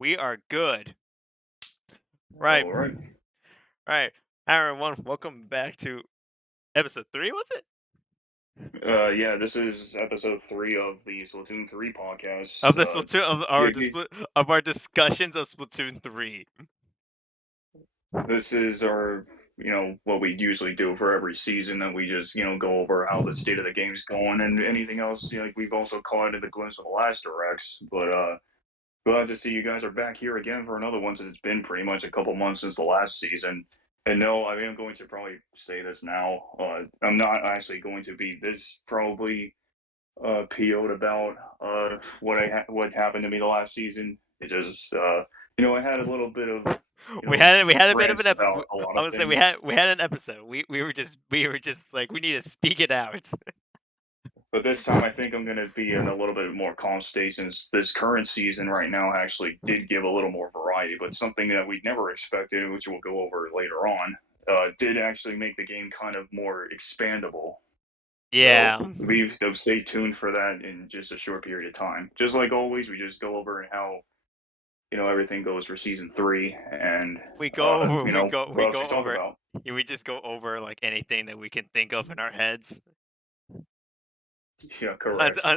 We are good. Right. All right. Right. Hi, everyone. Welcome back to episode 3, was it? Yeah, this is episode 3 of the Splatoon 3 podcast. Of the Splatoon, Yeah, of our discussions of Splatoon 3. this is our, what we usually do for every season, and we just, go over how the state of the game's going and anything else. Like we've also caught in the glimpse of the last directs, but glad to see you guys are back here again for another one since it's been pretty much a couple months since the last season. And no, I am going to probably say this now. I'm not actually going to be this probably PO'd about what happened to me the last season. It just I had a little bit of We had a bit of an rants about a lot I of would say things. we had an episode. We were just like we need to speak it out. But this time, I think I'm going to be in a little bit more calm state since this current season right now actually did give a little more variety. But something that we never expected, which we'll go over later on, did actually make the game kind of more expandable. So Yeah. stay tuned for that in just a short period of time. Just like always, we just go over how everything goes for season 3, and We go over what we else go we talk over about. we just go over like anything that we can think of in our heads. Yeah,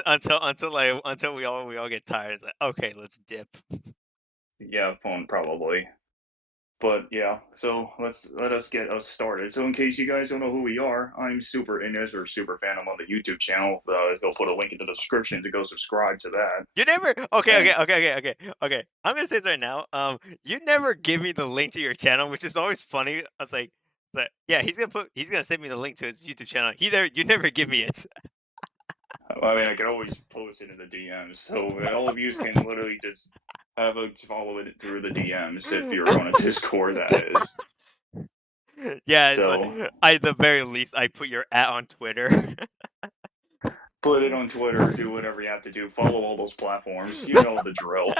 Until correct. until we all get tired. It's like, okay, let's dip. Yeah, phone probably. But yeah, so let us get us started. So in case you guys don't know who we are, I'm Super Innes or Super Fan. I'm on the YouTube channel. They'll put a link in the description to go subscribe to that. You never And okay. I'm gonna say this right now. You never give me the link to your channel, which is always funny. I was like, yeah, he's gonna send me the link to his YouTube channel. You never give me it. I mean, I could always post it in the DMs. So all of you can literally just have a follow it through the DMs if you're on a Discord. That is. Yeah, it's like So I at the very least I put your at on Twitter. put it on Twitter. Do whatever you have to do. Follow all those platforms. You know the drill.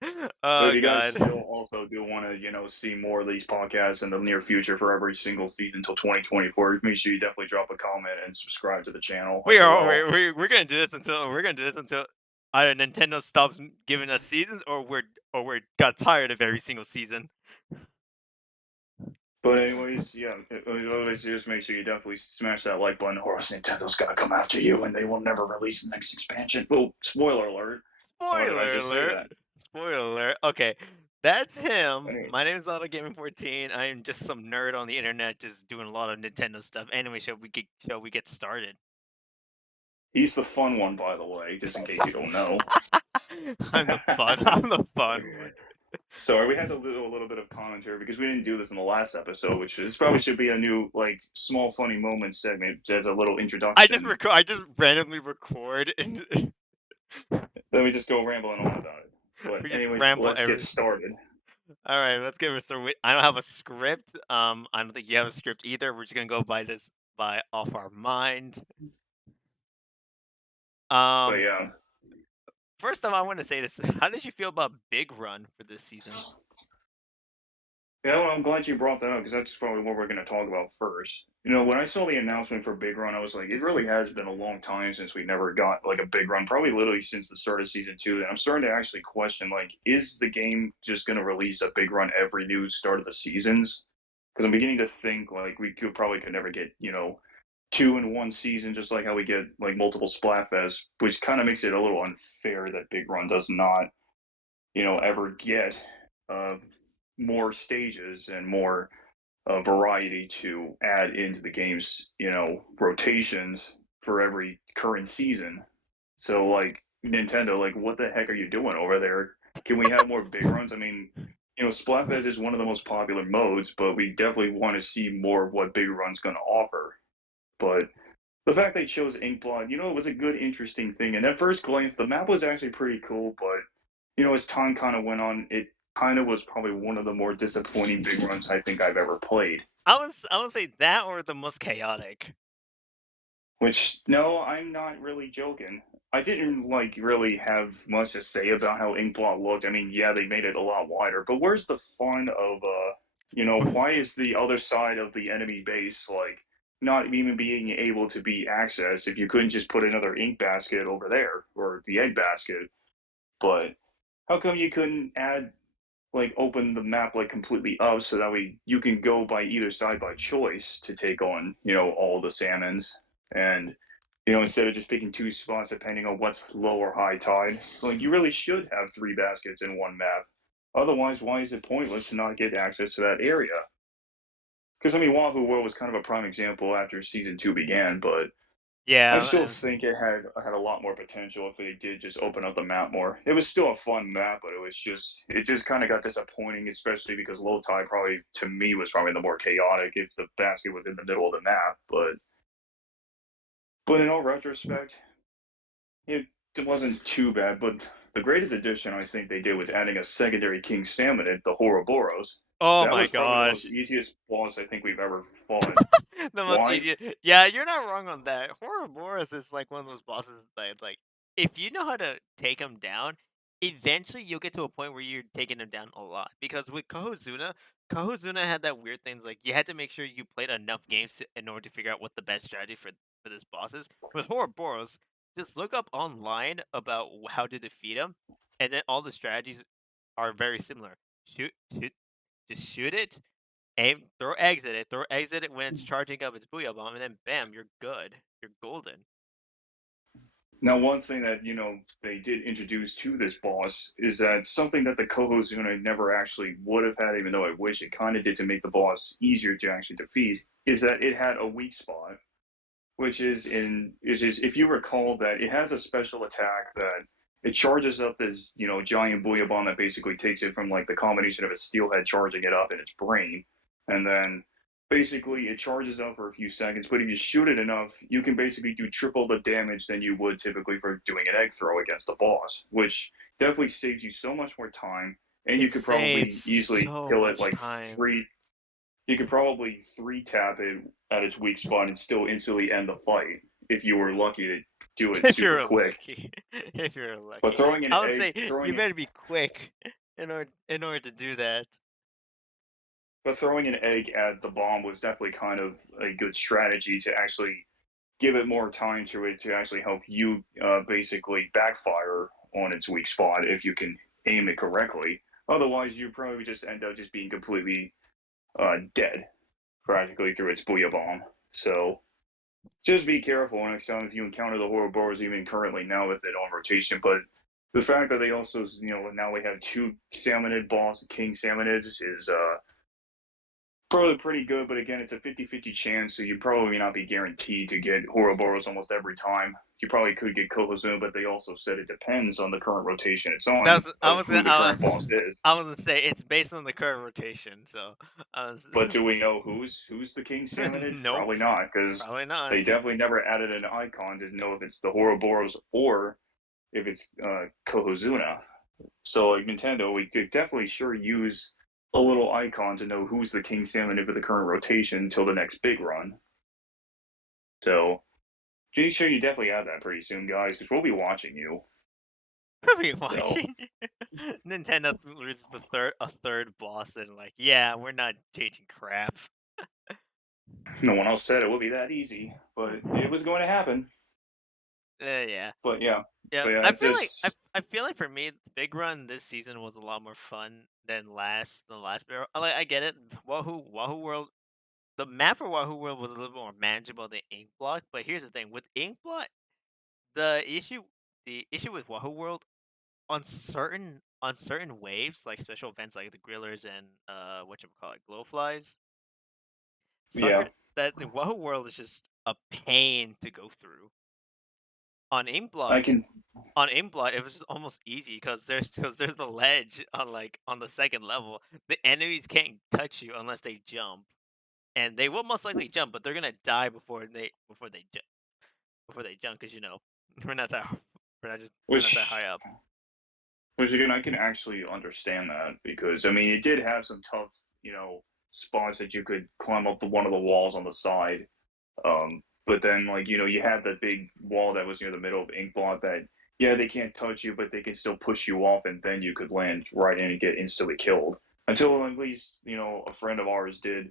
But if Oh you guys god. still also do want to, see more of these podcasts in the near future for every single season until 2024, make sure you definitely drop a comment and subscribe to the channel We as are well. we're gonna do this until either Nintendo stops giving us seasons or we're got tired of every single season. But anyways, yeah, always just make sure you definitely smash that like button, or else Nintendo's gonna come after you and they will never release the next expansion. Well, spoiler alert. Why did I Spoiler just say alert. that? Spoiler alert. Okay. That's him. Anyways, My name is Auto Gaming 14. I am just some nerd on the internet just doing a lot of Nintendo stuff. Anyway, shall we get started? he's the fun one, by the way, just in case you don't know. I'm the fun. I'm the fun one. Sorry, we had to do a little bit of commentary because we didn't do this in the last episode, which is probably should be a new like small funny moment segment as a little introduction. I just randomly record and Let me just go rambling on about it. But we just anyways, ramble let's get every. started. All right, let's get started. I don't have a script. I don't think you have a script either. We're just gonna go by this by off our mind. But Um, yeah, First off, I want to say this. How did you feel about Big Run for this season? yeah, well, I'm glad you brought that up because that's probably what we're going to talk about first. When I saw the announcement for Big Run, I was like, it really has been a long time since we never got like a Big Run, probably literally since the start of season 2. And I'm starting to actually question, like, is the game just going to release a Big Run every new start of the seasons? Because I'm beginning to think like we could never get two in one season, just like how we get like multiple Splatfests, which kind of makes it a little unfair that Big Run does not ever get uh, more stages and more variety to add into the game's rotations for every current season. So like Nintendo, like what the heck are you doing over there? Can we have more big runs? I mean, Splatfest is one of the most popular modes, but we definitely want to see more of what Big Run's going to offer. But the fact they chose Inkblot, it was a good, interesting thing. And at first glance, the map was actually pretty cool, but as time kind of went on, it kind of was probably one of the more disappointing big runs I think I've ever played. I would say that or the most chaotic. Which, no, I'm not really joking. I didn't like really have much to say about how Inkblot looked. I mean, yeah, they made it a lot wider, but where's the fun of why is the other side of the enemy base like not even being able to be accessed if you couldn't just put another ink basket over there or the egg basket? But how come you couldn't add like open the map like completely up so that way you can go by either side by choice to take on all the salmons and instead of just picking two spots depending on what's low or high tide, like you really should have three baskets in one map. Otherwise, why is it pointless to not get access to that area? Because I mean, Wahoo World was kind of a prime example after season two began, but I Yeah, still think it had a lot more potential if they did just open up the map more. It was still a fun map, but it just kind of got disappointing, especially because low tide probably to me was probably the more chaotic if the basket was in the middle of the map. But in all retrospect, it, it wasn't too bad. But the greatest addition I think they did was adding a secondary king salmonid, the Ouroboros. oh That my was probably the most gosh. easiest boss I think we've ever fought. The most Why? easy. Yeah, you're not wrong on that. Horrorboros is like one of those bosses that, like, if you know how to take him down, eventually you'll get to a point where you're taking him down a lot. Because with Kohozuna, Kohozuna had that weird things like you had to make sure you played enough games in order to figure out what the best strategy for this boss is. With Horrorboros, just look up online about how to defeat him, and then all the strategies are very similar. Shoot, just shoot it, aim, throw eggs at it when it's charging up its booyah bomb, and then bam, you're good. You're golden. Now, one thing that they did introduce to this boss is that something that the Kohozuna never actually would have had, even though I wish it kind of did to make the boss easier to actually defeat, is that it had a weak spot, which is if you recall that it has a special attack that it charges up this giant booyah bomb that basically takes it from like the combination of its steelhead charging it up in its brain, and then basically it charges up for a few seconds. But if you shoot it enough, you can basically do triple the damage than you would typically for doing an egg throw against a boss, which definitely saves you so much more time. And you It could saves probably easily so kill it much like time. three. You could probably three tap it at its weak spot and still instantly end the fight if you were lucky to do it If super you're quick. lucky. If you're But lucky. throwing an I would egg, say you throwing it, better be quick in order to do that. but throwing an egg at the bomb was definitely kind of a good strategy to actually give it more time to it to actually help you basically backfire on its weak spot if you can aim it correctly. Otherwise, you probably just end up just being completely dead practically through its booyah bomb. So just be careful next time if you encounter the Ouroboros even currently now with it on rotation. But the fact that they also, now we have two salmonid boss, king salmonids is probably pretty good. But again, it's a 50-50 chance, so you probably not be guaranteed to get Ouroboros almost every time. You probably could get Kohozun, but they also said it depends on the current rotation it's on That's I of was who gonna the current boss is. I was gonna say it's based on the current rotation, so I was But do we know who's the king salmonid? nope, Probably not, because probably they not. definitely never added an icon to know if it's the Ouroboros or if it's Kohozuna. So like Nintendo, we could definitely sure use a little icon to know who's the king salmon for the current rotation until the next big run. So be sure you definitely add that pretty soon, guys, because we'll be watching you. We'll be So watching. Nintendo loses a third boss and like, yeah, we're not changing crap. no one else said it would be that easy, but it was going to happen. Yeah. But yeah, Yeah, but yeah, I it's feel like just I feel like for me, the big run this season was a lot more fun than the last barrel. Like I get it, Wahoo World. The map for Wahoo World was a little bit more manageable than Ink Block, but here's the thing: with Ink Block, the issue the issue with Wahoo World on certain waves, like special events like the Grillers and what you call it, Glowflies, sucker yeah. that the Wahoo World is just a pain to go through. On Ink I Block, can on Aimbot, it was just almost easy because there's the ledge on the second level. The enemies can't touch you unless they jump, and they will most likely jump, but they're gonna die before they jump because we're not that we're not that wish high up. Which again, I can actually understand that because I mean, it did have some tough, spots that you could climb up one of the walls on the side. But then, like you had that big wall that was near the middle of Inkblot that, yeah, they can't touch you, but they can still push you off, and then you could land right in and get instantly killed. Until at least a friend of ours did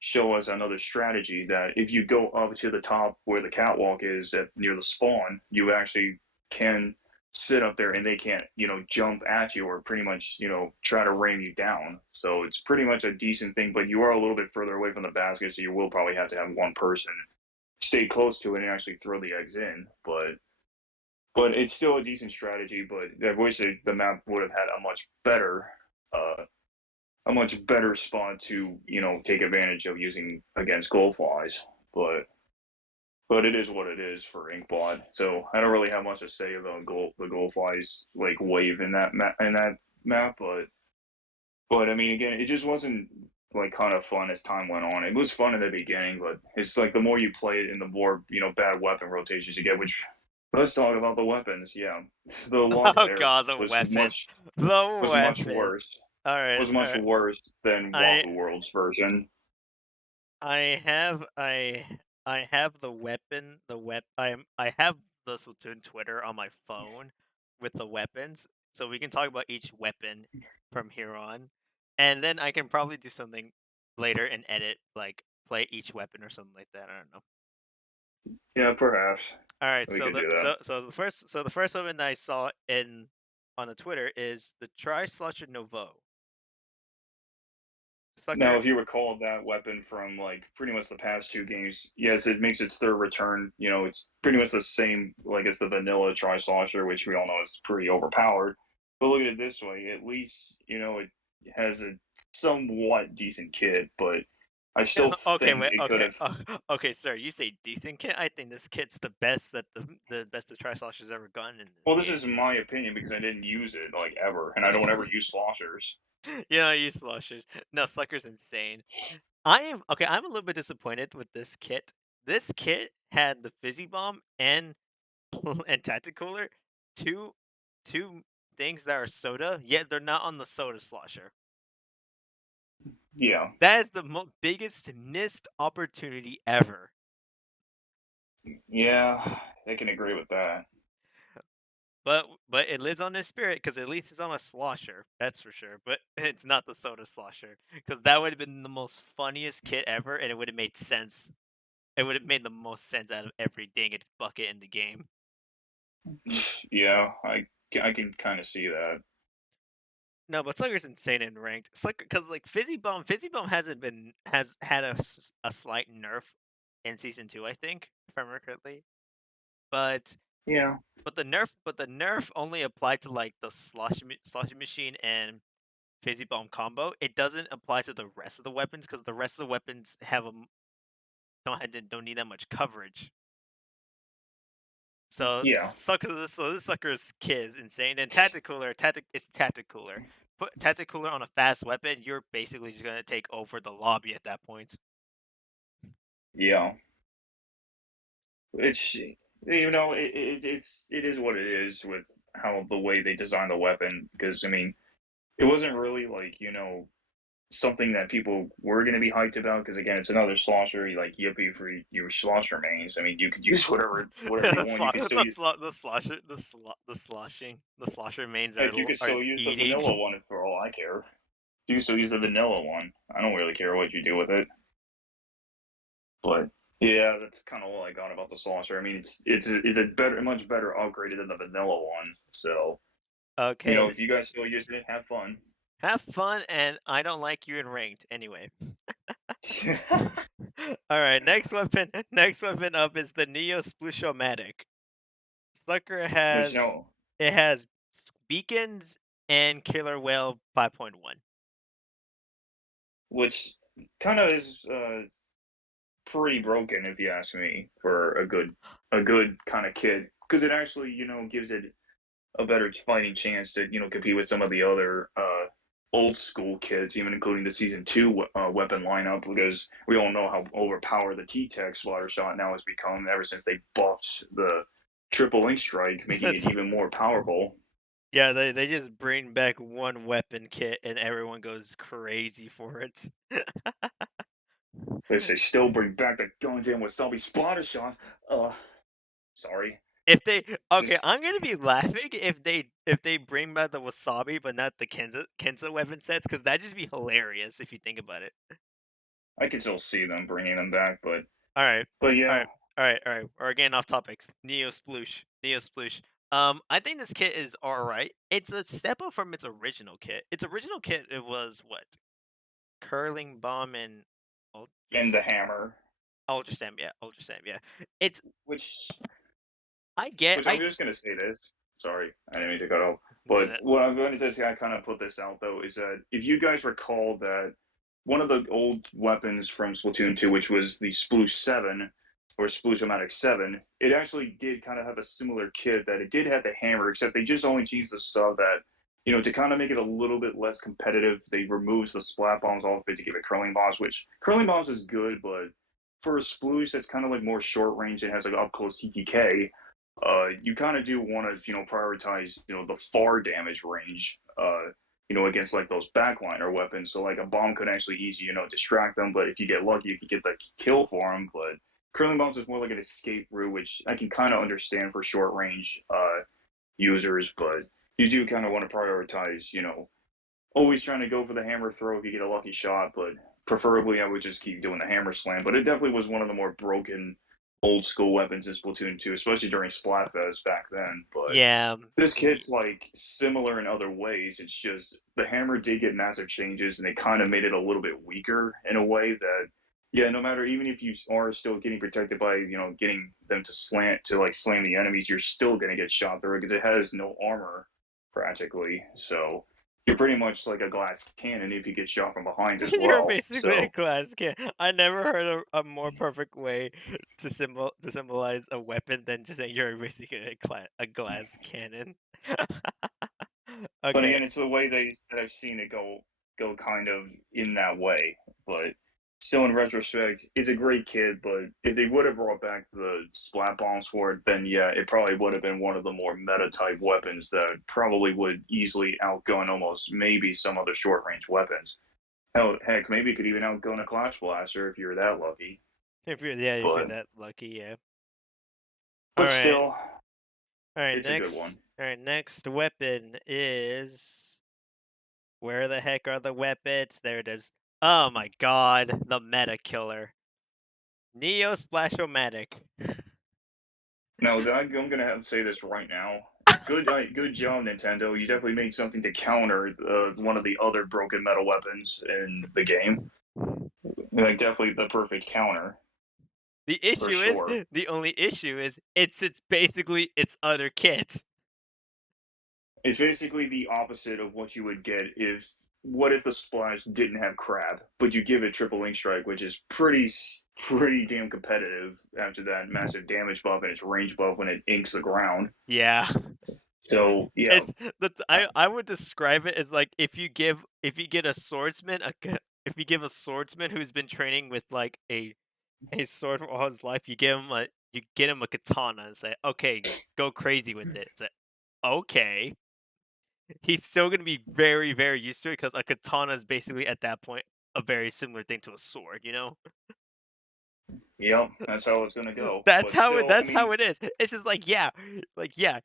show us another strategy that if you go up to the top where the catwalk is at near the spawn, you actually can sit up there and they can't, jump at you or pretty much, try to ram you down. So it's pretty much a decent thing, but you are a little bit further away from the basket, so you will probably have to have one person stay close to it and actually throw the eggs in. But it's still a decent strategy. But I wish the map would have had uh, a much better spot to take advantage of using against gold flies. But it is what it is for Inkblot. So I don't really have much to say about the gold flies like wave in that map. But I mean, again, it just wasn't like kind of fun as time went on. It was fun in the beginning, but it's like the more you play it and the more bad weapon rotations you get. Which let's talk about the weapons. Yeah, the luck Oh there god, the weapons. The was much weapons. worse. Alright, Was much alright. worse than I Wahoo World's version. I have I have the weapon, I have the Splatoon Twitter on my phone with the weapons, so we can talk about each weapon from here on. And then I can probably do something later and edit, like play each weapon or something like that. I don't know. Yeah, perhaps Alright, we so could the do that. so the first weapon that I saw in on the Twitter is the Tri Slosher Nouveau. Now, Sucker. if you recall that weapon from like pretty much the past two games, yes, it makes its third return. It's pretty much the same like as the vanilla Tri Slosher, which we all know is pretty overpowered. But look at it this way: at least it has a somewhat decent kit, but I still Okay, think wait. it could Okay, have. okay, sir. You say decent kit. I think this kit's the best that the best the Tri-Slosher's ever gotten in this Well, this game. is my opinion because I didn't use it like ever, and I don't ever use sloshers. You know, you sloshers. No, Sucker's insane. I am okay. I'm a little bit disappointed with this kit. This kit had the fizzy bomb and and tacticooler, two two things that are soda, yet they're not on the soda slosher. Yeah, That is the biggest missed opportunity ever. yeah, I can agree with that. But it lives on in spirit because at least it's on a slosher, that's for sure. But it's not the soda slosher because that would have been the most funniest kit ever, and it would have made sense. It would have made the most sense out of every danged bucket in the game. Yeah, I can kind of see that. No, but Slugger's insane in ranked. Slugger, because like Fizzy Bomb hasn't been has had a slight nerf in season two, I think, if I remember correctly. But Yeah, but the nerf only applied to like the sloshing machine and Fizzy Bomb combo. It doesn't apply to the rest of the weapons because the rest of the weapons don't need that much coverage. yeah. So this sucker's kit is insane. And Tacticooler. Put Tacticooler on a fast weapon, you're basically just gonna take over the lobby at that point. Yeah, it's it is what it is with how the way they design the weapon. Because I mean, it wasn't really like something that people were going to be hyped about. Because again, it's another slosher. Like yippee for your slosher mains. I mean, you could use whatever you want. You could still use The slosher mains heck, you could are still use the vanilla eating. one for all I care. You can still use the vanilla one. I don't really care what you do with it. But yeah, that's kind of all I got about the saucer. I mean, it's a much better upgraded than the vanilla one. So Okay, if you guys still use it, have fun. have fun, and I don't like you in ranked anyway. All right, next weapon. Next weapon up is the Neo Splushomatic. Sucker which has no, it has beacons and Killer Whale 5.1. which kind of is pretty broken if you ask me for a good kind of kid because it actually gives it a better fighting chance to compete with some of the other old school kids, even including the season two weapon lineup, because we all know how overpowered the T-Tech Slaughter Shot now has become ever since they buffed the triple ink strike, making it even more powerful. Yeah, they just bring back one weapon kit and everyone goes crazy for it. If they still bring back the goddamn wasabi splatter shot, sorry, If they okay, just I'm gonna be laughing if they bring back the wasabi, but not the Kenza weapon sets, because that'd just be hilarious if you think about it. I can still see them bringing them back, All right, but all yeah, right, all right, all right. We're getting off topics. Neo Sploosh, Neo Sploosh. I think this kit is alright. It's a step up from its original kit. Its original kit, it was what? Curling Bomb and And the Ultras hammer, Ultra Stamp, yeah, Ultra Stamp, yeah. It's which I get I'm just gonna say this. Sorry, I didn't mean to cut off. no, But no. what I'm going to just kind of put this out though is that if you guys recall that one of the old weapons from Splatoon 2, which was the Sploosh 7 or Sploosh-O-Matic 7, it actually did kind of have a similar kit that it did have the hammer, except they just only changed the stuff that, to kind of make it a little bit less competitive, they removes the splat bombs off it to give it curling bombs, which curling bombs is good, but for a Sploosh that's kind of like more short range and has like up close TTK, you kind of do want to prioritize the far damage range against like those backliner weapons. So like a bomb could actually easily distract them, but if you get lucky you could get the kill for them. But curling bombs is more like an escape route, which I can kind of understand for short range users, but you do kind of want to prioritize always trying to go for the hammer throw if you get a lucky shot, but preferably I would just keep doing the hammer slam. But it definitely was one of the more broken old school weapons in Splatoon 2, especially during Splatfest back then. But Yeah, this ye kit's like similar in other ways. It's just the hammer did get massive changes and they kind of made it a little bit weaker in a way that yeah, no matter even if you are still getting protected by, getting them to slant to like slam the enemies, you're still gonna get shot through because it has no armor practically. So you're pretty much like a glass cannon if you get shot from behind as you're well. basically a So, glass can I never heard a more perfect way to symbolize a weapon than just saying you're basically a glass cannon. but Okay. again, it's the way that I've seen it go kind of in that way. But still, in retrospect, it's a great kid. But if they would have brought back the splat bombs for it, then yeah, it probably would have been one of the more meta type weapons that probably would easily outgun almost maybe some other short range weapons. Hell, heck, maybe it could even outgun a Clash Blaster if you're that lucky. If you're But that lucky, yeah. but Alright. still, Alright, it's a good one. next weapon is where the heck are the weapons? There it is. Oh my god, the meta killer. Neo Splashomatic. No, I'm gonna have to say this right now. Good job, Nintendo. You definitely made something to counter one of the other broken metal weapons in the game. Like definitely the perfect counter The for issue is, sure. the only issue is, it's basically its other kit. It's basically the opposite of what you would get if what if the splash didn't have crab, but you give it triple ink strike, which is pretty damn competitive after that massive damage buff and its range buff when it inks the ground. Yeah. So yeah, It's that's I would describe it as like if you get a swordsman if you give a swordsman who's been training with like a sword for all his life, you get him a katana and say, "Okay, go crazy with it." It's like, "Okay." He's still gonna be very, very used to it because a katana is basically at that point a very similar thing to a sword, you know? yep, that's how it's gonna go. But still, I That's how mean, it is. It's just like, yeah,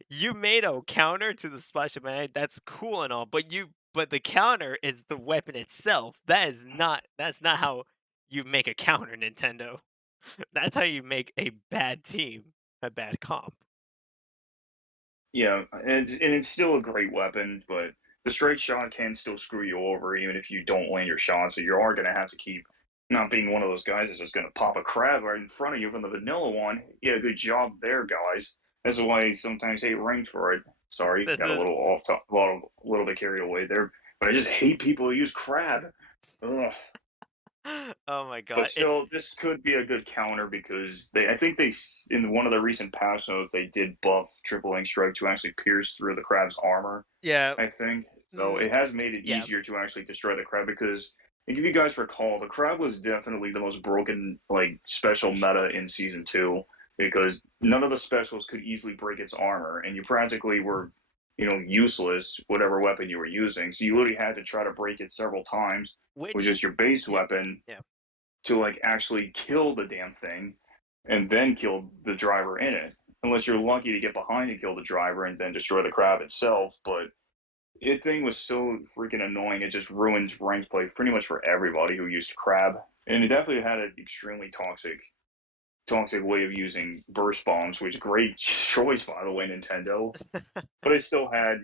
you made a counter to the splash of mana, that's cool and all, but the counter is the weapon itself. That's not how you make a counter, Nintendo. That's how you make a bad team, a bad comp. yeah, and it's still a great weapon, but the straight shot can still screw you over even if you don't land your shot. So you are gonna have to keep not being one of those guys that's just gonna pop a crab right in front of you from the vanilla one. Yeah, good job there, guys. That's why I sometimes hate ranked for it. Sorry, got a The little off top, a little bit carried away there, but I just hate people who use crab. Ugh. Oh my But god, it's still, this could be a good counter because I think in one of the recent patch notes, they did buff Triple Ink Strike to actually pierce through the crab's armor, yeah, I think. So mm, it has made it yeah. easier to actually destroy the crab because if you guys recall, the crab was definitely the most broken, like, special meta in Season 2 because none of the specials could easily break its armor, and you practically were, useless, whatever weapon you were using. So you literally had to try to break it several times with Which just your base yeah, weapon yeah. to like actually kill the damn thing and then kill the driver in it. Unless you're lucky to get behind and kill the driver and then destroy the crab itself. But it thing was so freaking annoying. It just ruined ranked play pretty much for everybody who used crab. And it definitely had an extremely toxic way of using burst bombs, which great choice by the way, Nintendo. But I still had,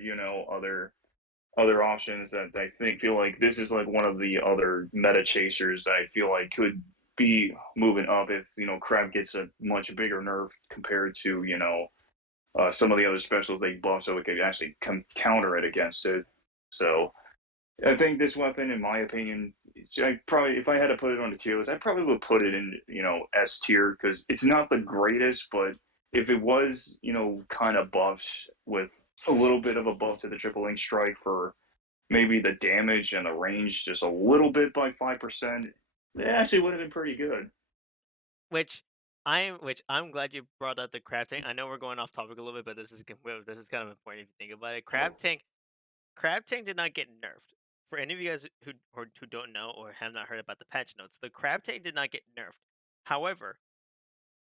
other options that I think feel like this is like one of the other meta chasers that I feel like could be moving up if Crab gets a much bigger nerf compared to some of the other specials they buff, so it could actually counter it against it. So I think this weapon, in my opinion, I probably if I had to put it on the tier list, I probably would put it in S tier because it's not the greatest, but if it was kind of buffed with a little bit of a buff to the triple link strike for maybe the damage and the range just a little bit by 5%, it actually would have been pretty good. Which I'm glad you brought up the crab tank. I know we're going off topic a little bit, but this is kind of important if you think about it. Crab tank did not get nerfed. For any of you guys who don't know or have not heard about the patch notes, the crab tank did not get nerfed. However,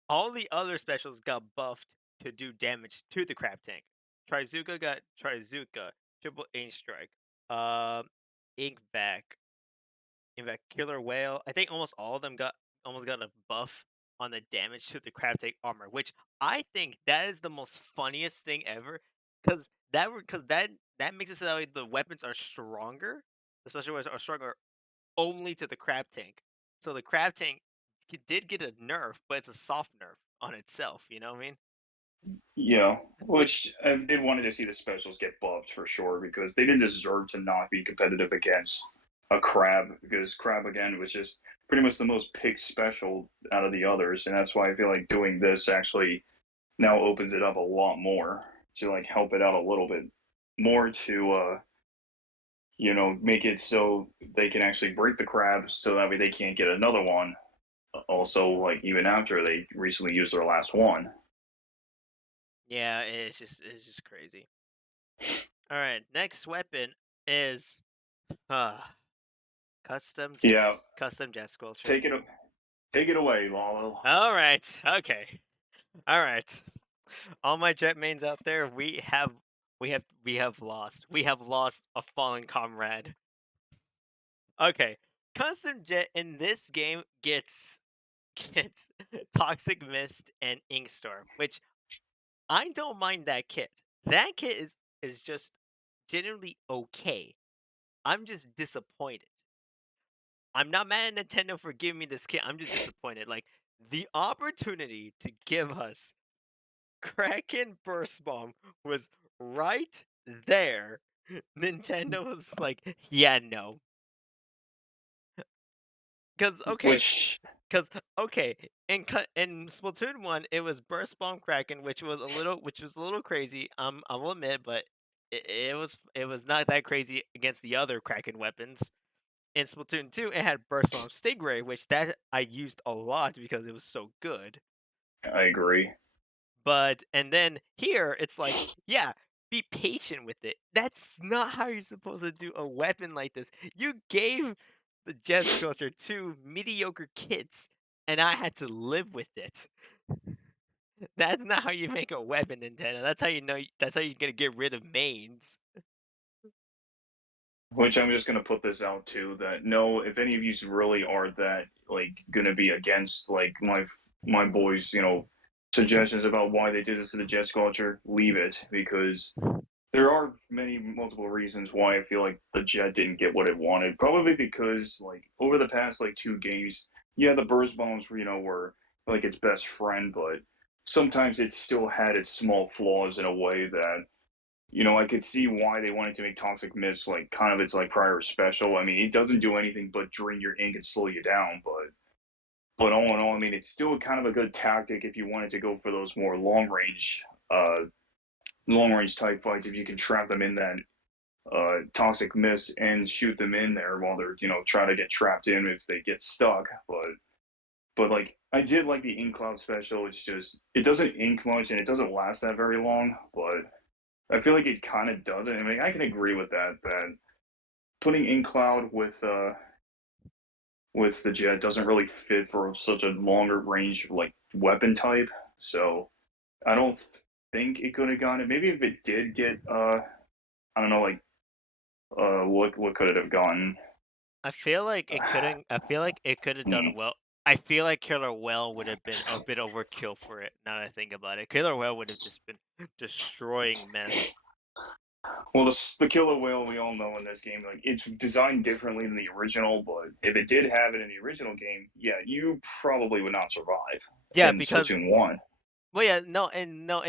all the other specials got buffed to do damage to the crab tank. Trizuka got Trizuka, Triple Aim Strike, um, Ink Vac, Killer Whale. I think almost all of them got a buff on the damage to the crab tank armor, which I think that is the most funniest thing ever, because that makes it so that way the weapons are stronger, especially when are stronger only to the crab tank. So the crab tank did get a nerf, but it's a soft nerf on itself. You know what I mean? Which Which I did wanted to see the specials get buffed for sure because they didn't deserve to not be competitive against a crab because crab again was just pretty much the most picked special out of the others, and that's why I feel like doing this actually now opens it up a lot more to like help it out a little bit more to make it so they can actually break the crab so that way they can't get another one. Also, like even after they recently used their last one. yeah, it's just crazy. All right, next weapon is uh Yeah, custom jet sculpture. take it take it away, Lalo. All right, okay, all right. All my jet mains out there, we have lost. We have lost a fallen comrade. Okay, custom jet in this game gets toxic mist and ink storm, which I don't mind that kit. That kit is just generally okay. I'm just disappointed. I'm not mad at Nintendo for giving me this kit. I'm just disappointed. Like the opportunity to give us Kraken Burst Bomb was right there. Nintendo was like, yeah, no. Cause okay, Which cause okay, in Splatoon 1, it was Burst Bomb Kraken, which was a little crazy. I will admit, but it was not that crazy against the other Kraken weapons. In Splatoon 2, it had Burst Bomb Stingray, which that I used a lot because it was so good. I agree. But and then here, it's like, yeah, be patient with it. That's not how you're supposed to do a weapon like this. You gave the Jet Sculpture 2 mediocre kits, and I had to live with it. That's not how you make a weapon, Nintendo. That's how you're gonna get rid of mains. Which I'm just gonna put this out too that no, if any of you really are that like gonna be against like my boys, suggestions about why they did this to the Jet Sculpture, leave it because there are many multiple reasons why I feel like the Jet didn't get what it wanted. Probably because like over the past like two games, yeah, the burst bombs were like its best friend, but sometimes it still had its small flaws in a way that I could see why they wanted to make Toxic Mist like kind of its like prior special. I mean, it doesn't do anything but drain your ink and slow you down, but all in all, I mean, it's still kind of a good tactic if you wanted to go for those more long range type fights. If you can trap them in that toxic mist and shoot them in there while they're trying to get trapped in if they get stuck. But like I did like the ink cloud special. It's just it doesn't ink much and it doesn't last that very long, but I feel like it kind of doesn't. I mean, I can agree with that. That putting in cloud with the jet doesn't really fit for such a longer range like weapon type. So I don't think it could have gone it. Maybe if it did get I don't know like what could it have gotten? I feel like it couldn't. I feel like it could have done Hmm. well. I feel like Killer Whale would have been a bit overkill for it, now that I think about it. Killer Whale would have just been destroying mess. Well, the killer whale we all know in this game, like it's designed differently than the original, but if it did have it in the original game, yeah, you probably would not survive Yeah, in because Splatoon 1. well, yeah, no, and not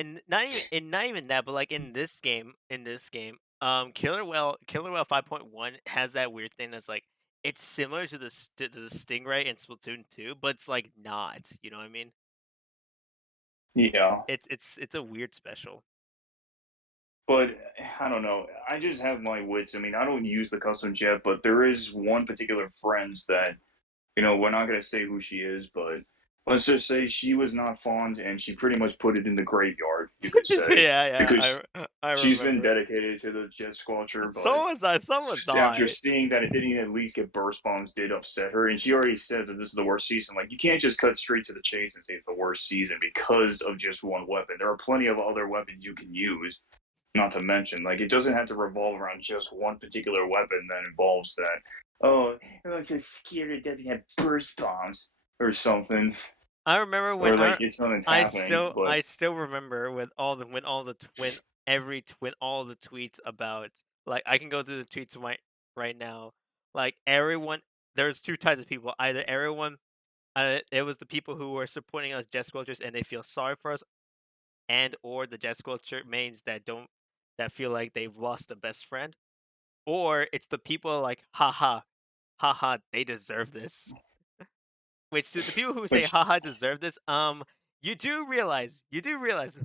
even that, but like in this game, Killer Whale 5.1 has that weird thing that's like it's similar to to the Stingray in Splatoon 2, but it's like not. You know what I mean? Yeah, It's a weird special. but I don't know. I just have my wits. I mean, I don't use the custom jet, but there is one particular friend that we're not going to say who she is, but let's just say she was not fond and she pretty much put it in the graveyard, you could say, Yeah, yeah, because I she's been remember. dedicated to the Jet Squelcher, but So was I. So was after I. seeing that it didn't at least get burst bombs did upset her, and she already said that this is the worst season. Like, you can't just cut straight to the chase and say it's the worst season because of just one weapon. There are plenty of other weapons you can use, not to mention, like, it doesn't have to revolve around just one particular weapon that involves that. Oh, I'm just scared it doesn't have burst bombs or something, I remember when or like it's nothing's happening. But I still remember with all the when all the twin every twin all the tweets about like I can go through the tweets right now. Like everyone there's two types of people. Either everyone it was the people who were supporting us Jet Squelchers and they feel sorry for us, and or the Jet Squelcher mains that feel like they've lost a best friend. Or it's the people like haha haha they deserve this. Which to the people who say, which "Haha, deserve this," you do realize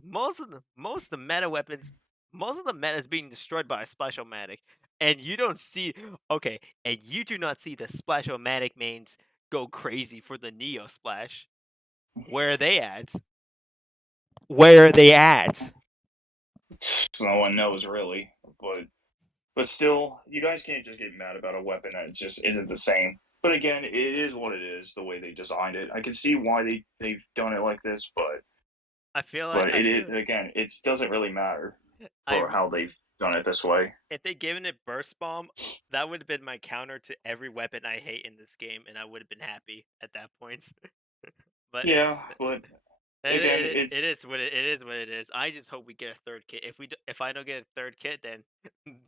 most of the meta weapons, most of the meta is being destroyed by a Splashomatic, and you don't see okay, and you do not see the Splashomatic mains go crazy for the Neo Splash. Where are they at? Where are they at? no one knows really. But still, you guys can't just get mad about a weapon that just isn't the same. But again, it is what it is, the way they designed it. I can see why they've done it like this, I feel like but it is, again, it doesn't really matter I for how they've done it this way. if they given it burst bomb, that would have been my counter to every weapon I hate in this game, and I would have been happy at that point. But Yeah, but again, it it's is what it is what it is. I just hope we get a third kit. If I don't get a third kit, then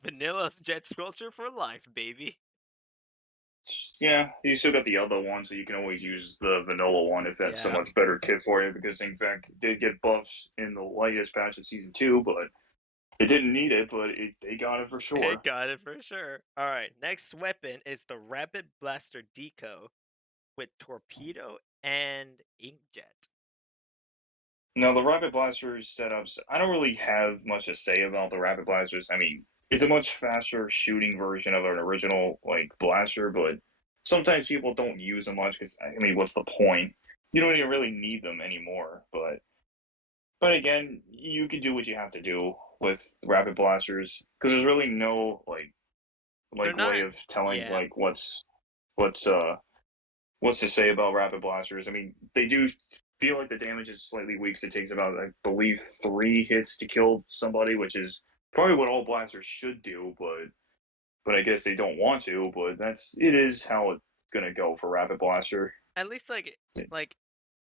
Vanilla's Jet Sculpture for life, baby. yeah, you still got the other one, so you can always use the vanilla one if that's a Yeah, much better kit for you. Because in fact, it did get buffs in the latest patch of season 2, but it didn't need it, but they got it for it sure. got it for sure. All right, next weapon is the Rapid Blaster Deco with torpedo and inkjet. Now the Rapid Blasters setups, I don't really have much to say about the Rapid Blasters. I mean, it's a much faster shooting version of an original like blaster, but sometimes people don't use them much because I mean, what's the point? You don't even really need them anymore. But again, you can do what you have to do with Rapid Blasters because there's really no They're way not. of telling Yeah, what's what's to say about Rapid Blasters. I mean, they do feel like the damage is slightly weak. So it takes about, I believe, 3 hits to kill somebody, which is probably what all blasters should do. But I guess they don't want to. But it is how it's gonna go for Rapid Blaster. at least like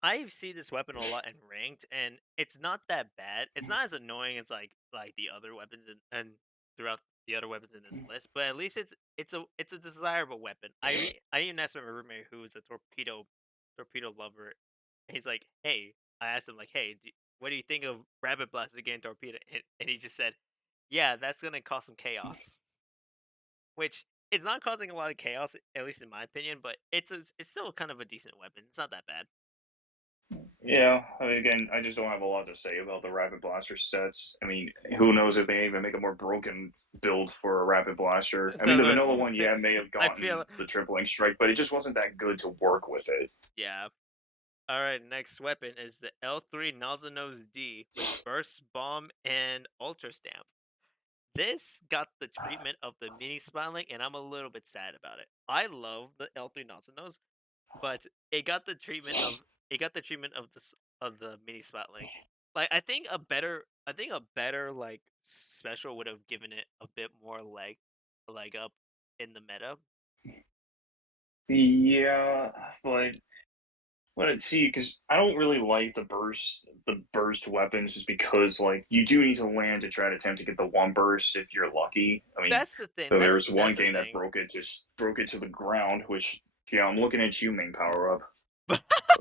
I see this weapon a lot in ranked, and it's not that bad. It's not as annoying as like the other weapons and throughout the other weapons in this list, but at least it's a desirable weapon. I even asked my roommate who is a torpedo lover. He's like, hey, I asked him like, hey, what do you think of Rapid Blaster getting torpedo? And he just said, yeah, that's gonna cause some chaos, which it's not causing a lot of chaos, at least in my opinion. But it's still kind of a decent weapon. It's not that bad. Yeah, I mean, again, I just don't have a lot to say about the Rapid Blaster sets. I mean, who knows if they even make a more broken build for a Rapid Blaster. I mean, No, the no, vanilla one, yeah, may have I feel gotten the tripling strike, but it just wasn't that good to work with it. yeah. All right, next weapon is the L3 Nozzle Nose D with Burst Bomb and Ultra Stamp. This got the treatment of the mini Splatling, and I'm a little bit sad about it. I love the L3 Nozzle Nose, but it got the treatment of of the mini Splatling. Like I think a better like special would have given it a bit more leg up in the meta. Yeah, but Well, see, because I don't really like the burst weapons, just because like you do need to land to try to attempt to get the one burst if you're lucky. I mean, That's the thing. so That's there's one that's the game that thing. just broke it to the ground, which yeah, I'm looking at you, main power up.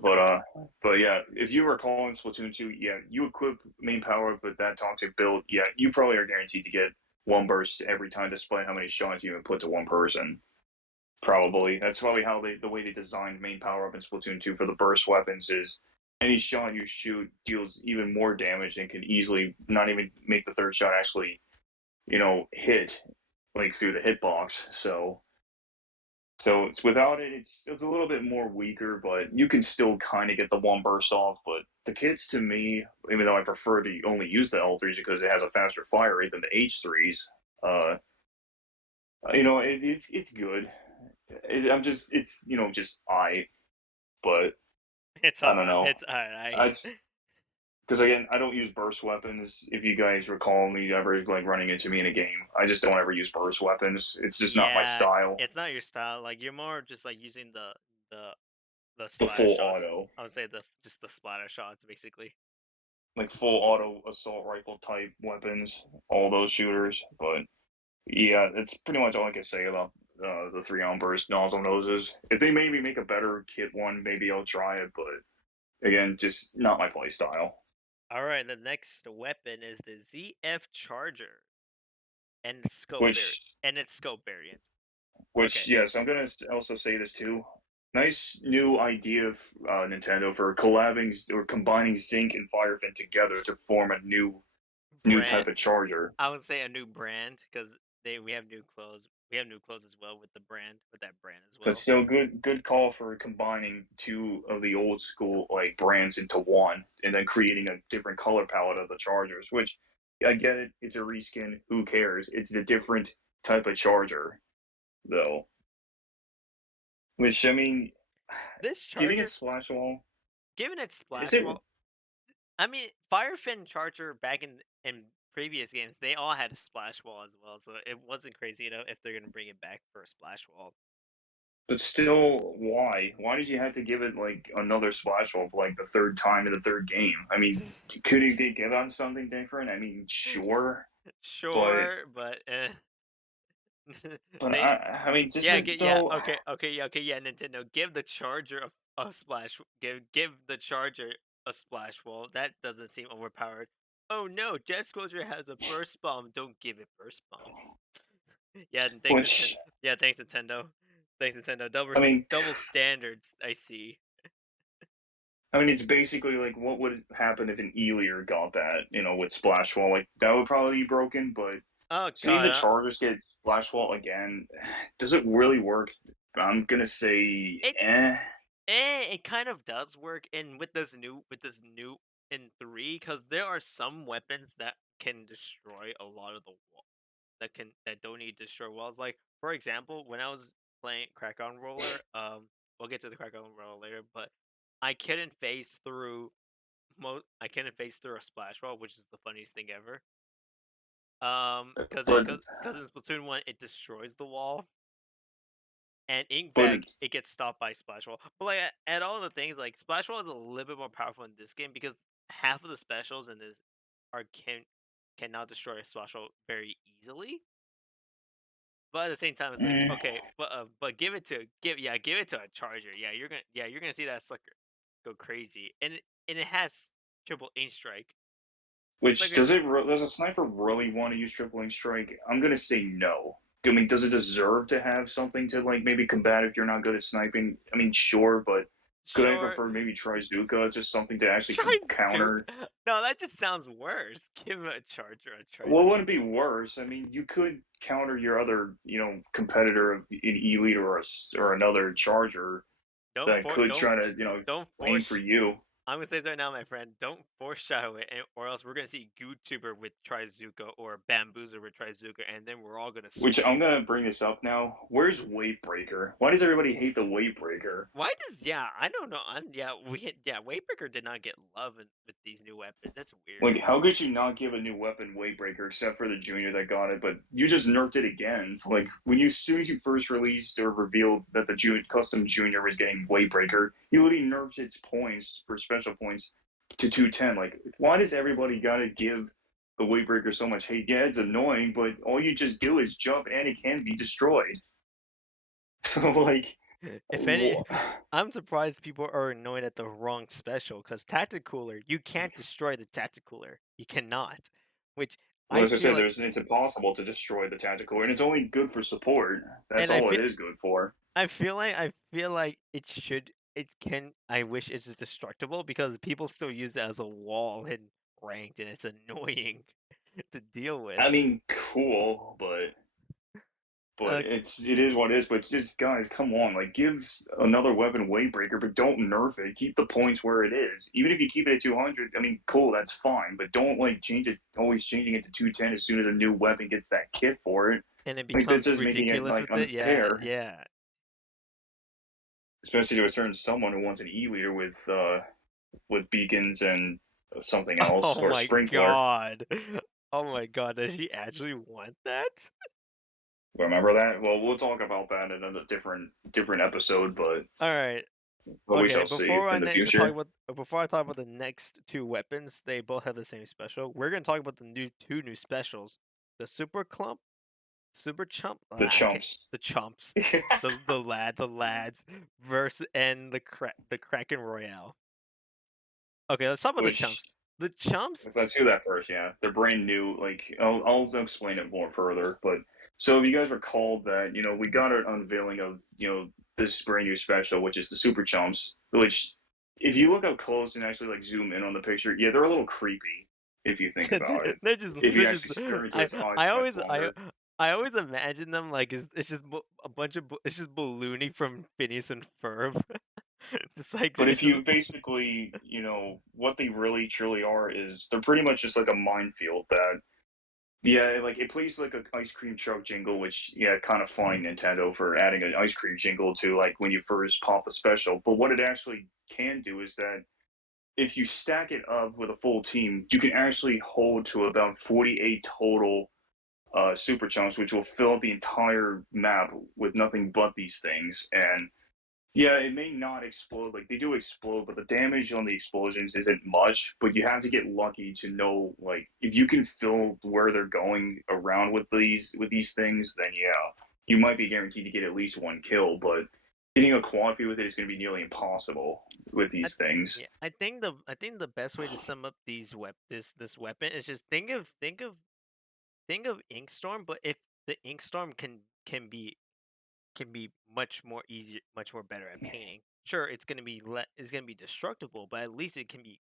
But yeah, if you recall in Splatoon 2, yeah, you equip main power up with that toxic build, yeah, you probably are guaranteed to get one burst every time, despite how many shots you even put to one person. Probably. That's probably how the way they designed main power up in Splatoon 2 for the burst weapons is any shot you shoot deals even more damage and can easily not even make the third shot actually, hit like through the hitbox. So it's without it, it's a little bit more weaker, but you can still kind of get the one burst off. But the kits to me, even though I prefer to only use the L3s because it has a faster fire rate than the H3s, uh, it's good. I'm just it's just but It's I don't alright. know. It's alright. I because again, I don't use burst weapons. If you guys recall me ever like running into me in a game, I just don't ever use burst weapons. It's just not my Yeah, style. it's not your style. Like you're more just like using the the The splatter full shots. auto, I would say the just the splatter shots basically. like full auto assault rifle type weapons, all those shooters. But yeah, that's pretty much all I can say about the three on burst nozzle noses. If they maybe make a better kit one, maybe I'll try it. But again, just not my play style. All right, the next weapon is the ZF Charger and its Which scope variant. Which, Okay, yes, I'm gonna also say this too. Nice new idea of Nintendo for collabing or combining Zinc and Firefin together to form a new brand. type of charger. I would say a new brand because they we have new clothes. We have new clothes as well with the brand with that brand as But well. still, good call for combining two of the old school like brands into one, and then creating a different color palette of the chargers. Which I get it, it's a reskin. Who cares? It's a different type of charger, though. Which I mean, This giving it charger, splash wall. given its Is splash it wall, I mean, Firefin Charger back in previous games, they all had a splash wall as well, so it wasn't crazy, if they're gonna bring it back for a splash wall. But still, why? Why did you have to give it like another splash wall for like the third time in the third game? I mean, could you get on something different? I mean, sure, but Sure, but but they I mean, yeah, doesn't yeah, though? okay, yeah, Nintendo, give the charger a splash, give the charger a splash wall. That doesn't seem overpowered. Oh no, Jet Squadron has a burst bomb. Don't give it burst bomb. Yeah, and thanks Which Nintendo. Yeah, thanks Nintendo. Thanks Nintendo. I mean, Double standards. I see. it's basically like what would happen if an Elier got that, with splash wall? Like that would probably be broken. But Oh seeing god, the Chargers get splash wall again, does it really work? I'm gonna say, it eh. it kind of does work in with this new in 3 cuz there are some weapons that can destroy a lot of the wall that don't need to destroy walls. Like for example, when I was playing Crack on Roller, we'll get to the Crack on Roller later, but I couldn't phase through I couldn't phase through a splash wall, which is the funniest thing ever. Cuz But in Splatoon 1 it destroys the wall. And ink but bag, it gets stopped by Splash Wall. But like at all the things, like Splash Wall is a little bit more powerful in this game because half of the specials in this are cannot destroy a Splash Wall very easily. But at the same time, it's like mm, okay, but give it to a Charger. You're gonna see that sucker go crazy, and it has triple aim strike. which Sucker, does a sniper really want to use triple aim strike? I'm gonna say no. I mean, does it deserve to have something to like maybe combat if you're not good at sniping? I mean, sure, but could I sure. prefer maybe Trizuka, just something to actually Try Zook. counter? No, that just sounds worse. Give a Charger a Well, it wouldn't be Trizuka. worse. I mean, you could counter your other, competitor in Elite or or another Charger that could Don't try to, don't aim for force you. I'm gonna say this right now, my friend. Don't foreshadow it, or else we're gonna see YouTuber with Trizuka or Bamboozler with Trizuka, and then we're all gonna Which scream. I'm gonna bring this up now. Where's Wavebreaker? Why does everybody hate the Wavebreaker? Why does I don't know. Waybreaker did not get love with these new weapons. That's weird. Like, how could you not give a new weapon Wavebreaker except for the junior that got it? But you just nerfed it again. Like when you, as soon as you first released or revealed that the custom junior was getting Wavebreaker, you literally nerfed its points for special points to 210. Like, why does everybody gotta give the Wavebreaker so much hate? Yeah, it's annoying, but all you just do is jump and it can be destroyed. So like, If any, I'm surprised people are annoyed at the wrong special because Tacticooler, you can't destroy the Tacticooler. You cannot. Which well, I as I feel said, like, it's impossible to destroy the tactical, and it's only good for support. That's and all it is good for. I feel like I wish it's destructible because people still use it as a wall in ranked, and it's annoying to deal with. I mean, cool, but Uh, it is what it is. But just guys, come on, like gives another weapon Waybreaker, but don't nerf it. Keep the points where it is. Even if you keep it at 200, I mean, cool, that's fine. But don't like change it, always changing it to 210 as soon as a new weapon gets that kit for it. and it Like that's becomes just making it ridiculous like with it. Yeah, unfair, yeah. especially to a certain someone who wants an E leader with beacons and something else Oh or my sprinkler. god. Oh my god, does she actually want that? Remember that? Well, we'll talk about that in a different episode, All right. but we Okay, shall see before I in the need to talk future. about before I talk about the next two weapons, they both have the same special. We're gonna talk about the two new specials: the Super Clump, Super Chump. The I can't. chumps, The chumps, the lads versus and the Kraken Royale. Okay, let's talk about the chumps. which The chumps. let's do that first. Yeah, they're brand new. Like I'll explain it more further. But so if you guys recall that, we got an unveiling of this brand new special, which is the super chumps. Which, if you look up close and actually like zoom in on the picture, yeah, they're a little creepy if you think about it. If They're you just actually stare into I its eyes I much always longer. I always imagine them like it's just a bunch of it's just balloony from Phineas and Ferb. Just like But it's if just you basically, what they really truly are is they're pretty much just like a minefield that, yeah, like it plays like an ice cream truck jingle, which, yeah, kind of funny Nintendo for adding an ice cream jingle to like when you first pop a special. But what it actually can do is that if you stack it up with a full team, you can actually hold to about 48 total super chunks, which will fill up the entire map with nothing but these things. And yeah, it may not explode. Like they do explode, but the damage on the explosions isn't much. But you have to get lucky to know, like, if you can feel where they're going around with these things, then yeah, you might be guaranteed to get at least one kill. But hitting a quad feed with it is going to be nearly impossible with I, these things. yeah, I think the best way to sum up this weapon is just think of Inkstorm, but if the Inkstorm can be much more easier, much more better at painting. Sure, it's gonna be destructible, but at least it can be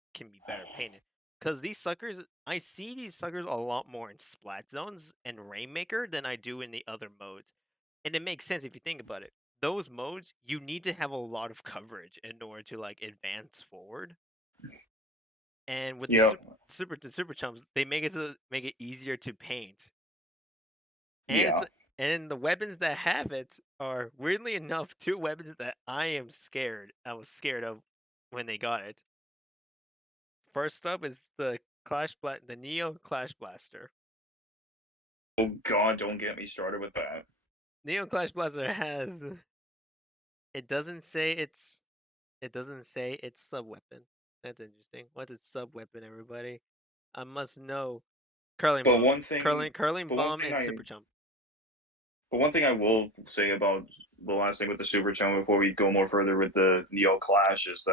better painted. Cause these suckers, I see these suckers a lot more in Splat Zones and Rainmaker than I do in the other modes, and it makes sense if you think about it. Those modes, you need to have a lot of coverage in order to like advance forward. And with Yeah, the super chumps, they make it easier to paint. And it's yeah. and the weapons that have it are weirdly enough two weapons that I was scared of when they got it. First up is the Neo Clash Blaster. Oh God, don't get me started with that. Neo Clash Blaster has it doesn't say it's sub weapon. That's interesting. What's its sub weapon, everybody? I must know. Curling But bomb. one thing, Curling but one bomb thing and I super jump. But one thing I will say about the last thing with the Super Chum before we go more further with the Neo Clash is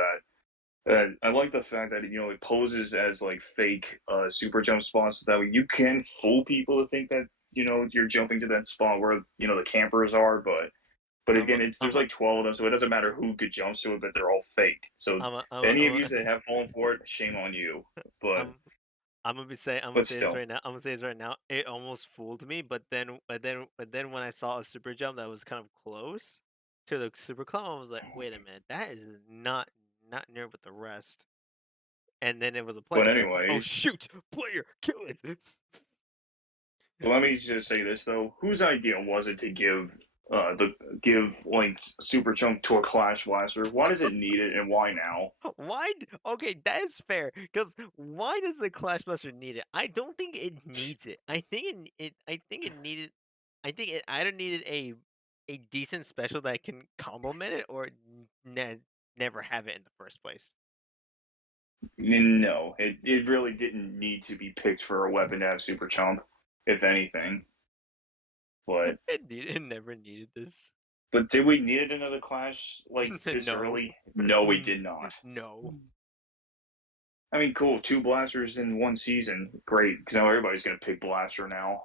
that I like the fact that it poses as like fake super jump spots so that way you can fool people to think that you're jumping to that spot where the campers are, but I'm a, again it's I'm there's a, like 12 of them, so it doesn't matter who could jump to it, but they're all fake. So any of you I'm that have fallen for it, shame on you. But I'm I'm gonna but say this still, right now. I'm gonna say this right now. It almost fooled me, but then when I saw a super jump that was kind of close to the super club, I was like, wait a minute, that is not near with the rest. and then it was a player. But It's like, "Oh, anyways, shoot, player, kill it." let me just say this though: whose idea was it to the give like Super Chunk to a Clash Blaster? Why does it need it, and why now? Okay, that is fair. Because why does the Clash Buster need it? I don't think it needs it. I think it needed I think it either needed a decent special that can complement it or never have it in the first place. No, it really didn't need to be picked for a weapon to have Super Chunk, if anything. But It never needed this. did we need another Clash like this No. early? No, we did not. No. I mean, cool, 2 blasters in 1 season, great, because now everybody's gonna pick Blaster now.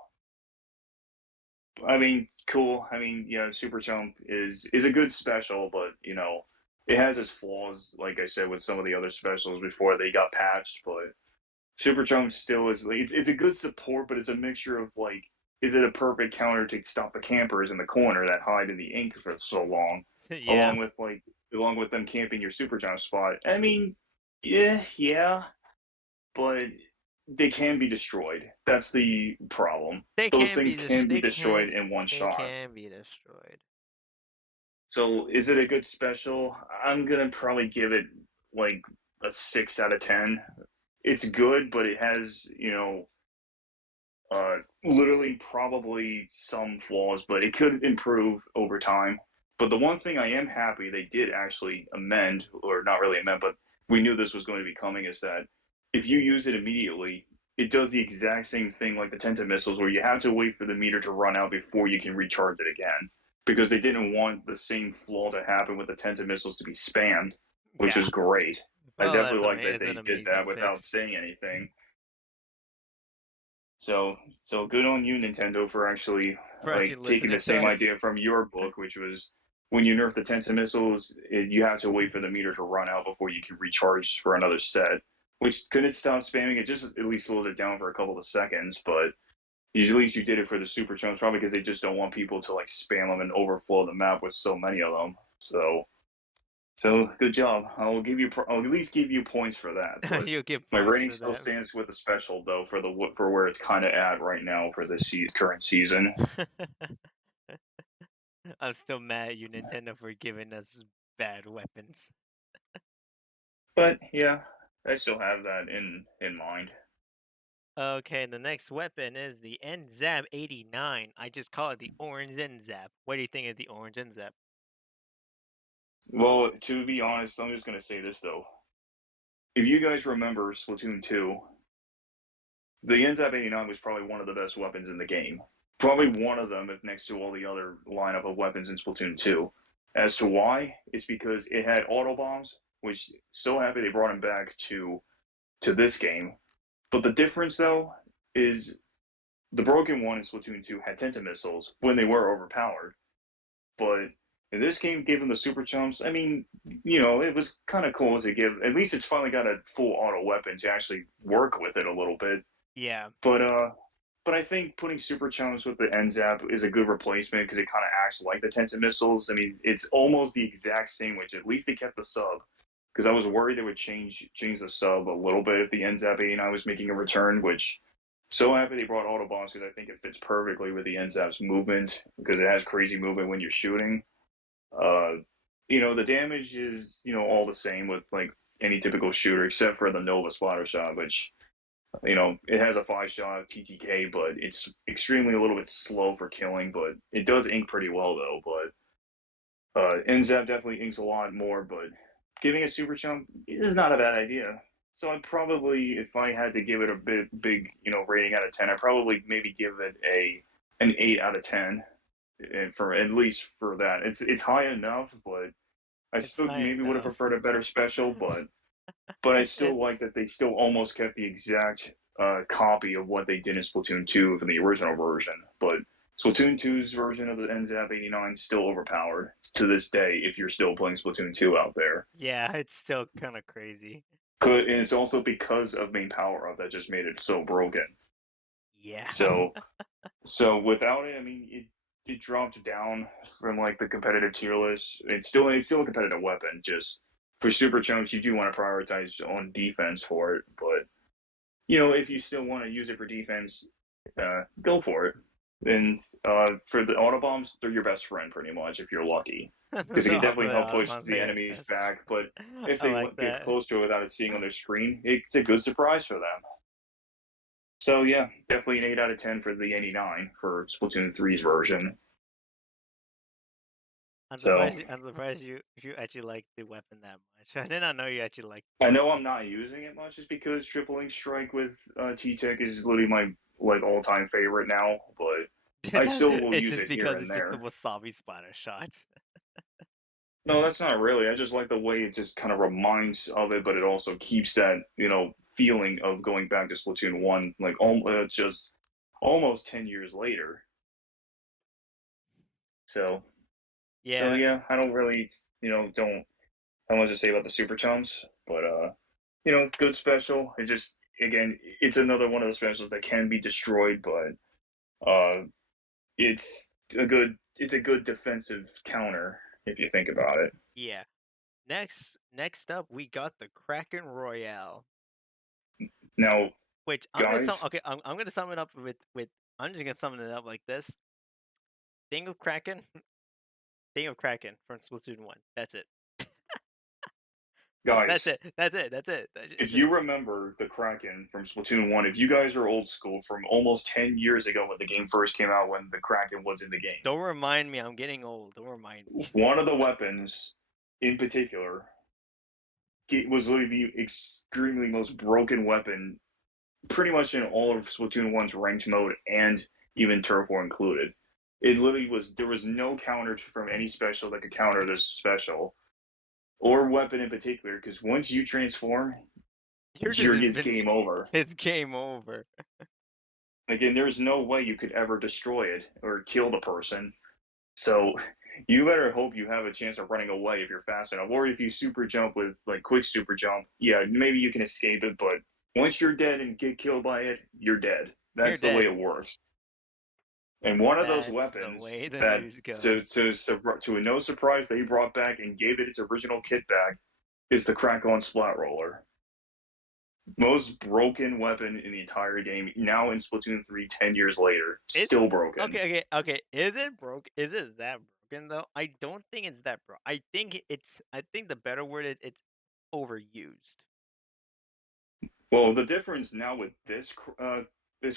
I mean, cool. I mean, yeah, Super Chump is a good special, but it has its flaws. Like I said, with some of the other specials before they got patched, but Super Chump still is. Like, it's a good support, but it's a mixture of like, is it a perfect counter to stop the campers in the corner that hide in the ink for so long, Yeah. along with along with them camping your Super Chump spot. I mean, yeah, but they can be destroyed. That's the problem. Those things can be destroyed in one They shot. can be destroyed. So is it a good special? I'm gonna probably give it like a 6 out of 10. It's good, but it has, literally probably some flaws, but it could improve over time. But the one thing I am happy they did actually amend, or not really amend, but we knew this was going to be coming, is that if you use it immediately, it does the exact same thing like the Tenta missiles, where you have to wait for the meter to run out before you can recharge it again. Because they didn't want the same flaw to happen with the Tenta missiles to be spammed, which Yeah. was great. I Well, definitely like that it's an they did amazing that without fix. saying anything. So good on you, Nintendo, for actually For actually like taking listening the to same us. idea from your book, which was when you nerf the Tenta missiles, you have to wait for the meter to run out before you can recharge for another set. Which couldn't stop spamming it, just at least slows it down for a couple of seconds. But at least you did it for the super chumps, probably because they just don't want people to like spam them and overflow the map with so many of them. So good job. I'll at least give you points for that. But You'll get my points rating for still that. stands with the special though for where it's kind of at right now for this current season. I'm still mad at you, Nintendo, for giving us bad weapons. But yeah, I still have that in mind. Okay, the next weapon is the NZAP 89. I just call it the Orange NZAP. What do you think of the Orange NZAP? Well, to be honest, I'm just gonna say this though. If you guys remember Splatoon 2, the NZAP 89 was probably one of the best weapons in the game. Probably one of them, if next to all the other lineup of weapons in Splatoon 2. As to why, it's because it had auto bombs, which so happy they brought them back to this game. But the difference though is the broken one in Splatoon 2 had Tenta missiles when they were overpowered. But in this game, gave them the super chumps. I mean, it was kind of cool to give. At least it's finally got a full auto weapon to actually work with it a little bit. Yeah, But uh, but I think putting super chumps with the NZAP is a good replacement because it kind of acts like the Tenta missiles. I mean, it's almost the exact same, which at least they kept the sub. Because I was worried they would change the sub a little bit if the NZAP 89 was making a return, which so happy they brought auto bombs because I think it fits perfectly with the NZAP's movement because it has crazy movement when you're shooting. Uh, the damage is all the same with like any typical shooter except for the Nova Splatter Shot, which it has a 5-shot TTK, but it's extremely a little bit slow for killing. But it does ink pretty well though. But NZAP definitely inks a lot more, but giving it super chunk is not a bad idea. So I'd probably, if I had to give it a big, rating out of 10, I'd probably maybe give it an 8 out of 10, and for at least for that, it's high enough, but I it's still high maybe would have enough. preferred a better special, but I still like It's that they still almost kept the exact copy of what they did in Splatoon 2 from the original version. But Splatoon 2's version of the NZAP 89 is still overpowered to this day if you're still playing Splatoon 2 out there. yeah, it's still kind of crazy. And it's also because of main power up that just made it so broken. Yeah. So so without it, I mean it dropped down from like the competitive tier list. It's still a competitive weapon, just for super chunks, you do want to prioritize on defense for it, but if you still want to use it for defense, go for it. And for the auto bombs, they're your best friend pretty much if you're lucky, because it The can definitely help push autobahn, the they are enemies best. back. But if I they like get that. close to it without it seeing on their screen, it's a good surprise for them. So yeah, definitely an 8 out of 10 for the 89 for Splatoon 3's version. So I'm surprised you actually like the weapon that much. I did not know you actually liked I the know I'm weapon. not using it much, just because Triple Link Strike with T-Tech is literally my like all-time favorite now. But I still will It's use just it here because and it's just the there. wasabi splatter shots. No, that's not really. I just like the way it just kind of reminds of it, but it also keeps that feeling of going back to Splatoon 1, like just almost 10 years later. So Yeah, yeah, I don't really don't have much to say about the Super Chums, but good special. It just again, it's another one of the specials that can be destroyed, but it's a good defensive counter if you think about it. yeah. Next up, we got the Kraken Royale, Now, which guys, I'm gonna sum it up with I'm just gonna sum it up like this. Think of Kraken, think of Kraken from Splatoon 1. That's it. That's guys, it. That's it. That's it. It's if just you remember the Kraken from Splatoon 1, if you guys are old school from almost 10 years ago when the game first came out, when the Kraken was in the game, don't remind me. I'm getting old. Don't remind me. one of the weapons in particular was literally the extremely most broken weapon pretty much in all of Splatoon 1's ranked mode and even Turf War included. It literally there was no counter from any special that could counter this special or weapon in particular, because once you transform, You're just it's invincible. game over. It's game over. Again, there's no way you could ever destroy it or kill the person. So you better hope you have a chance of running away if you're fast enough. Or if you super jump with like quick super jump, yeah, maybe you can escape it, but once you're dead and get killed by it, you're dead. You're That's the way dead. it works. And one of those That's the weapons way the that news goes. to no surprise they brought back and gave it its original kit back is the crack on splat roller. Most broken weapon in the entire game, now in Splatoon 3, 10 years later, Is still it broken. okay? Is it broke? Is it that broken though? I don't think it's that broke. I think the better word is it's overused. Well, the difference now with this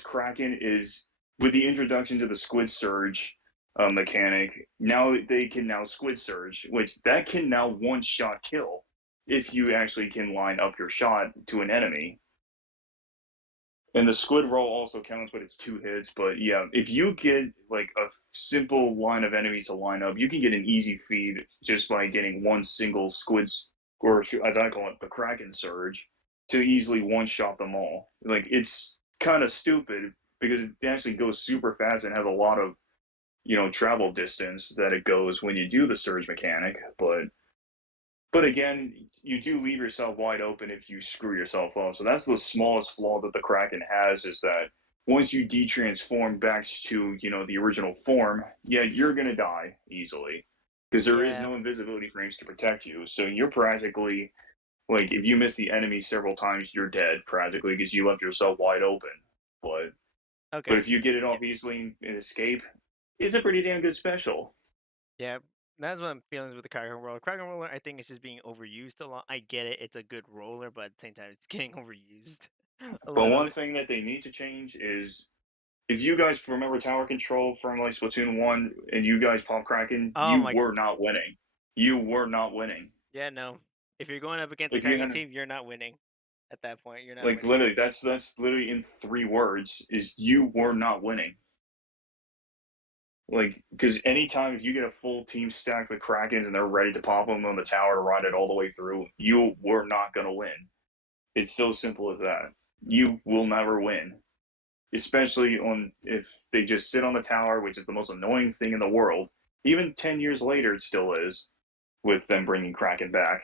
Kraken is with the introduction to the Squid Surge mechanic. Now they can now Squid Surge, which that can now one shot kill if you actually can line up your shot to an enemy. And the squid roll also counts, but it's 2 hits. But yeah, if you get like a simple line of enemies to line up, you can get an easy feed just by getting one single squid's, or as I call it, the Kraken Surge, to easily one shot them all. Like it's kind of stupid because it actually goes super fast and has a lot of travel distance that it goes when you do the surge mechanic. But again, you do leave yourself wide open if you screw yourself up. So that's the smallest flaw that the Kraken has, is that once you detransform back to, the original form, yeah, you're gonna die easily. Because there is Yeah. no invisibility frames to protect you. So you're practically like if you miss the enemy several times, you're dead practically because you left yourself wide open. But but Okay. if you get it off easily and escape, it's a pretty damn good special. Yeah. That's what I'm feeling with the Kraken roller. Kraken roller, I think it's just being overused a lot. I get it. It's a good roller, but at the same time, it's getting overused a But little one bit. thing that they need to change is, if you guys remember tower control from like Splatoon 1 and you guys pop Kraken, Oh you my. were not winning. You were not winning. Yeah. No. If you're going up against a Like you Kraken had team, you're not winning. At that point, you're not like winning. literally that's literally in 3 words, is you were not winning. Like, because anytime if you get a full team stacked with Krakens and they're ready to pop them on the tower to ride it all the way through, you were not gonna win. It's so simple as that. You will never win. Especially on if they just sit on the tower, which is the most annoying thing in the world. Even 10 years later, it still is with them bringing Kraken back.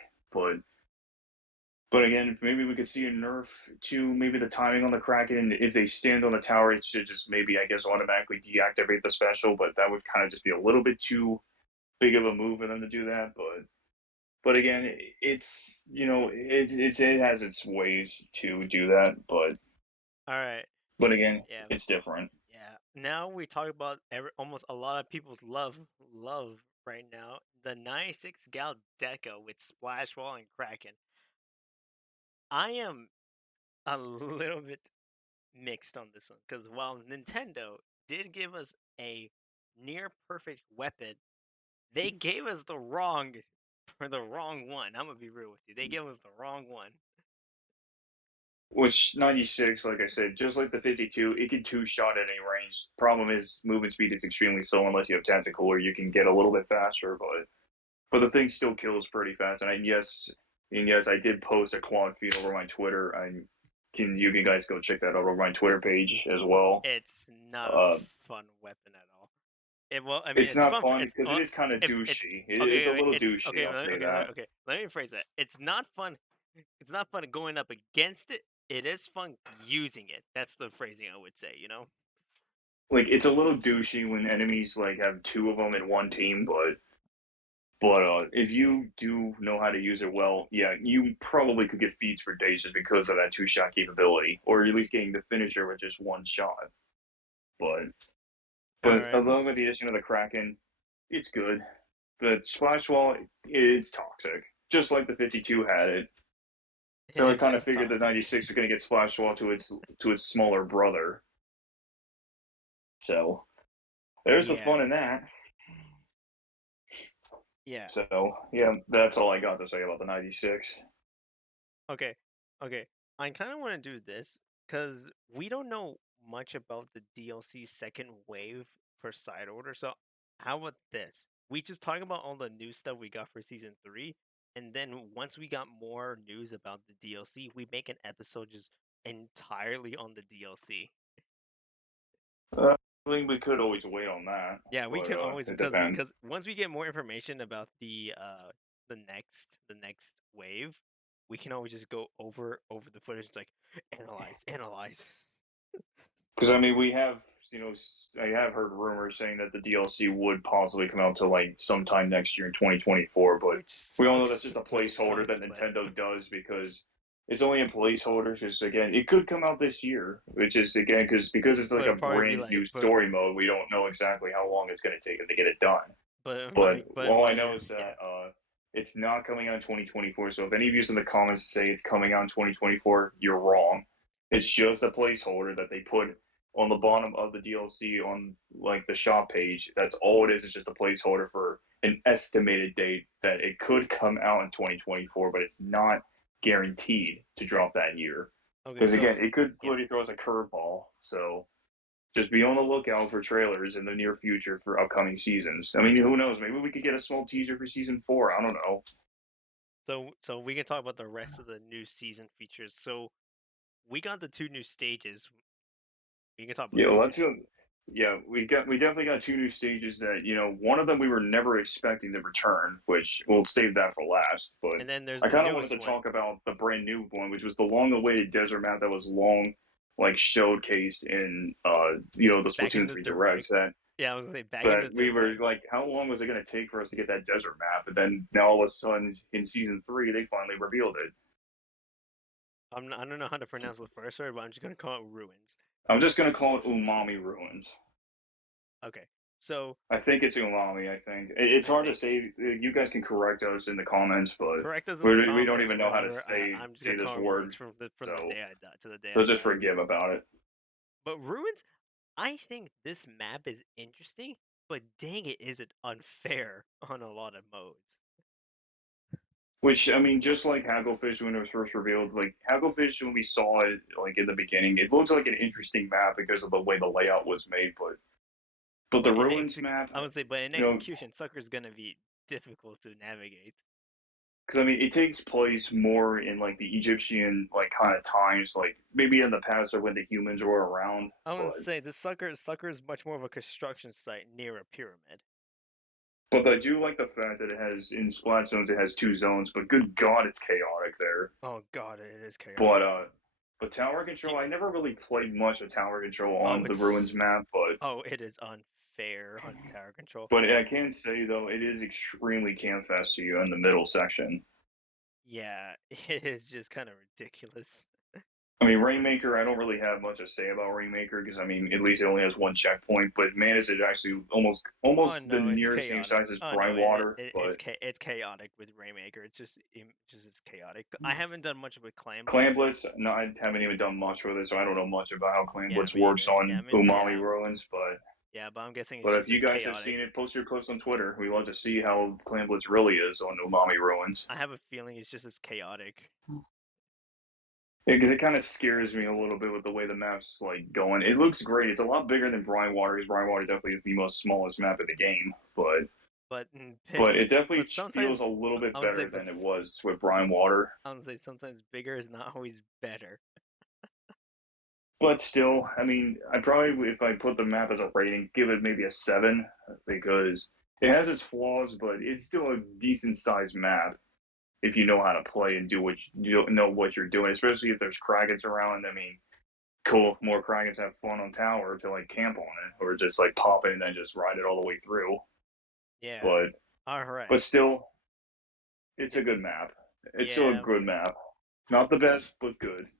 But again, maybe we could see a nerf to maybe the timing on the Kraken. If they stand on the tower, it should just maybe, I guess, automatically deactivate the special. But that would kind of just be a little bit too big of a move for them to do that. But again, it's it has its ways to do that, All right. but again, Yeah. it's different. Yeah. Now we talk about almost a lot of people's love right now. The 96 Gal Deco with Splash Wall and Kraken. I am a little bit mixed on this one because while Nintendo did give us a near perfect weapon, they gave us the wrong for the wrong one. I'm gonna be real with you. They gave us the wrong one. Which 96, like I said, just like the 52, it can two shot at any range. Problem is, movement speed is extremely slow unless you have tactical, or you can get a little bit faster. But the thing still kills pretty fast. And yes, I did post a quad feed over my Twitter. I can you can guys go check that out over my Twitter page as well. It's not a Uh, fun weapon at all. Well, I mean, it's it's not fun for fun it's because it is kind of if it's douchey. It's okay. a Okay, little it's douchey. okay. I'll say Okay, that. okay. Let me rephrase that. It's not fun. It's not fun going up against it. It is fun using it. That's the phrasing I would say. You know. Like it's a little douchey when enemies like have two of them in one team, but if you do know how to use it well, yeah, you probably could get feeds for days just because of that two shot capability, or at least getting the finisher with just one shot. But All but right. along with the addition of the Kraken, it's good. The splash wall, it's toxic, just like the 52 had it. It So I is kind of just figured the toxic. 96 was going to get splash wall to its smaller brother. So there's the Yeah. fun in that. Yeah. So yeah, that's all I got to say about the 96. Okay. Okay. I kind of want to do this because we don't know much about the DLC second wave for side order. So how about this? We just talk about all the new stuff we got for season three, and then once we got more news about the DLC, we make an episode just entirely on the DLC. I mean, we could always wait on that, Yeah, we but can always it because depends. once we get more information about the next wave, we can always just go over the footage. It's like analyze. Because I mean, we have I have heard rumors saying that the DLC would possibly come out to like sometime next year in 2024, but which we all know that's sucks. just a Which placeholder sucks, that but Nintendo does because it's only a placeholder. Because again, it could come out this year, which is again because it's like a it'll probably be brand like new story mode. We don't know exactly how long it's going to take them to get it done. But but all I know my is that yeah. it's not coming out in 2024. So if any of you in the comments say it's coming out in 2024, you're wrong. It's just a placeholder that they put on the bottom of the DLC on like the shop page. That's all it is. It's just a placeholder for an estimated date that it could come out in 2024, but it's not guaranteed to drop that year. Okay, Because so again, it could yeah. really throw us a curveball. So just be on the lookout for trailers in the near future for upcoming seasons. I mean, who knows? Maybe we could get a small teaser for season four. I don't know. So we can talk about the rest of the new season features. So we got the two new stages. We can talk about Yeah, well, those two. that's good. Yeah, we definitely got two new stages that one of them we were never expecting to return, which we'll save that for last. But And then there's I the kind of wanted newest to one. talk about the brand new one, which was the long-awaited desert map that was long, like showcased in the Back in Splatoon the 3 directs. direct. Yeah, I was gonna say back in That the we were direct. like, how long was it going to take for us to get that desert map? And then now all of a sudden in season three, they finally revealed it. I don't know how to pronounce the first word, but I'm just gonna call it ruins. I'm just going to call it Umami Ruins. Okay. So I think it's Umami. I think it's I hard to think say. You guys can correct us in the comments, but correct us in the we don't comments or even know how to whatever. I'm just say gonna this call it ruins word, from the so day I died to the day so I just die. forgive about it. But ruins, I think this map is interesting, but dang it, is it unfair on a lot of modes. Which I mean, just like Hagglefish when it was first revealed, like Hagglefish when we saw it like in the beginning, it looks like an interesting map because of the way the layout was made. But the But in ruins map, I would say, but in you know, execution, Sucker's gonna be difficult to navigate. because I mean, it takes place more in like the Egyptian like kind of times, like maybe in the past or when the humans were around. I would But say the Sucker is much more of a construction site near a pyramid. I do like the fact that it has in Splat zones it has two zones. But good God, it's chaotic there. Oh god, it is But chaotic. uh, but tower Do control, I never really played much of tower control oh, on the ruins it's map. But oh, it is unfair. fair on tower control. But I can say though, it is extremely camp fest to you in the middle section. Yeah, it is just kind of ridiculous. I mean, Rainmaker, I don't really have much to say about Rainmaker because I mean, at least it only has one checkpoint. But Manus is actually Oh almost the no, it's nearest same chaotic. size as Oh no, Brine Water. But it's chaotic with Rainmaker. It's just as chaotic. I haven't done much with Clam Blitz, Clan but Blitz, no, I haven't even done much with it, so I don't know much about how Clan yeah, Blitz me works either. on Umami Ruins. Yeah, but I'm guessing it's But if just you as guys have seen chaotic. it, post your clips on Twitter. We love to see how Clan Blitz really is on Umami Ruins. I have a feeling it's just as chaotic. Because it kind of scares me a little bit with the way the map's like going. It looks great. It's a lot bigger than Brine Water, because Brine Water definitely is the most smallest map of the game. But But it definitely but feels sometimes a little bit I would say, better than it was with Brine Water. I would say sometimes bigger is not always better. But still, I mean, I probably, if I put the map as a rating, give it maybe a 7, because it has its flaws, but it's still a decent sized map if you know how to play and do what you know what you're doing, especially if there's Kragans around. I mean, cool, if more Kragans have fun on tower to like camp on it, or just like pop it and then just ride it all the way through. Yeah. But All right. but still, it's Yeah. a good map. It's still a Yeah. good map. Not the best, but good.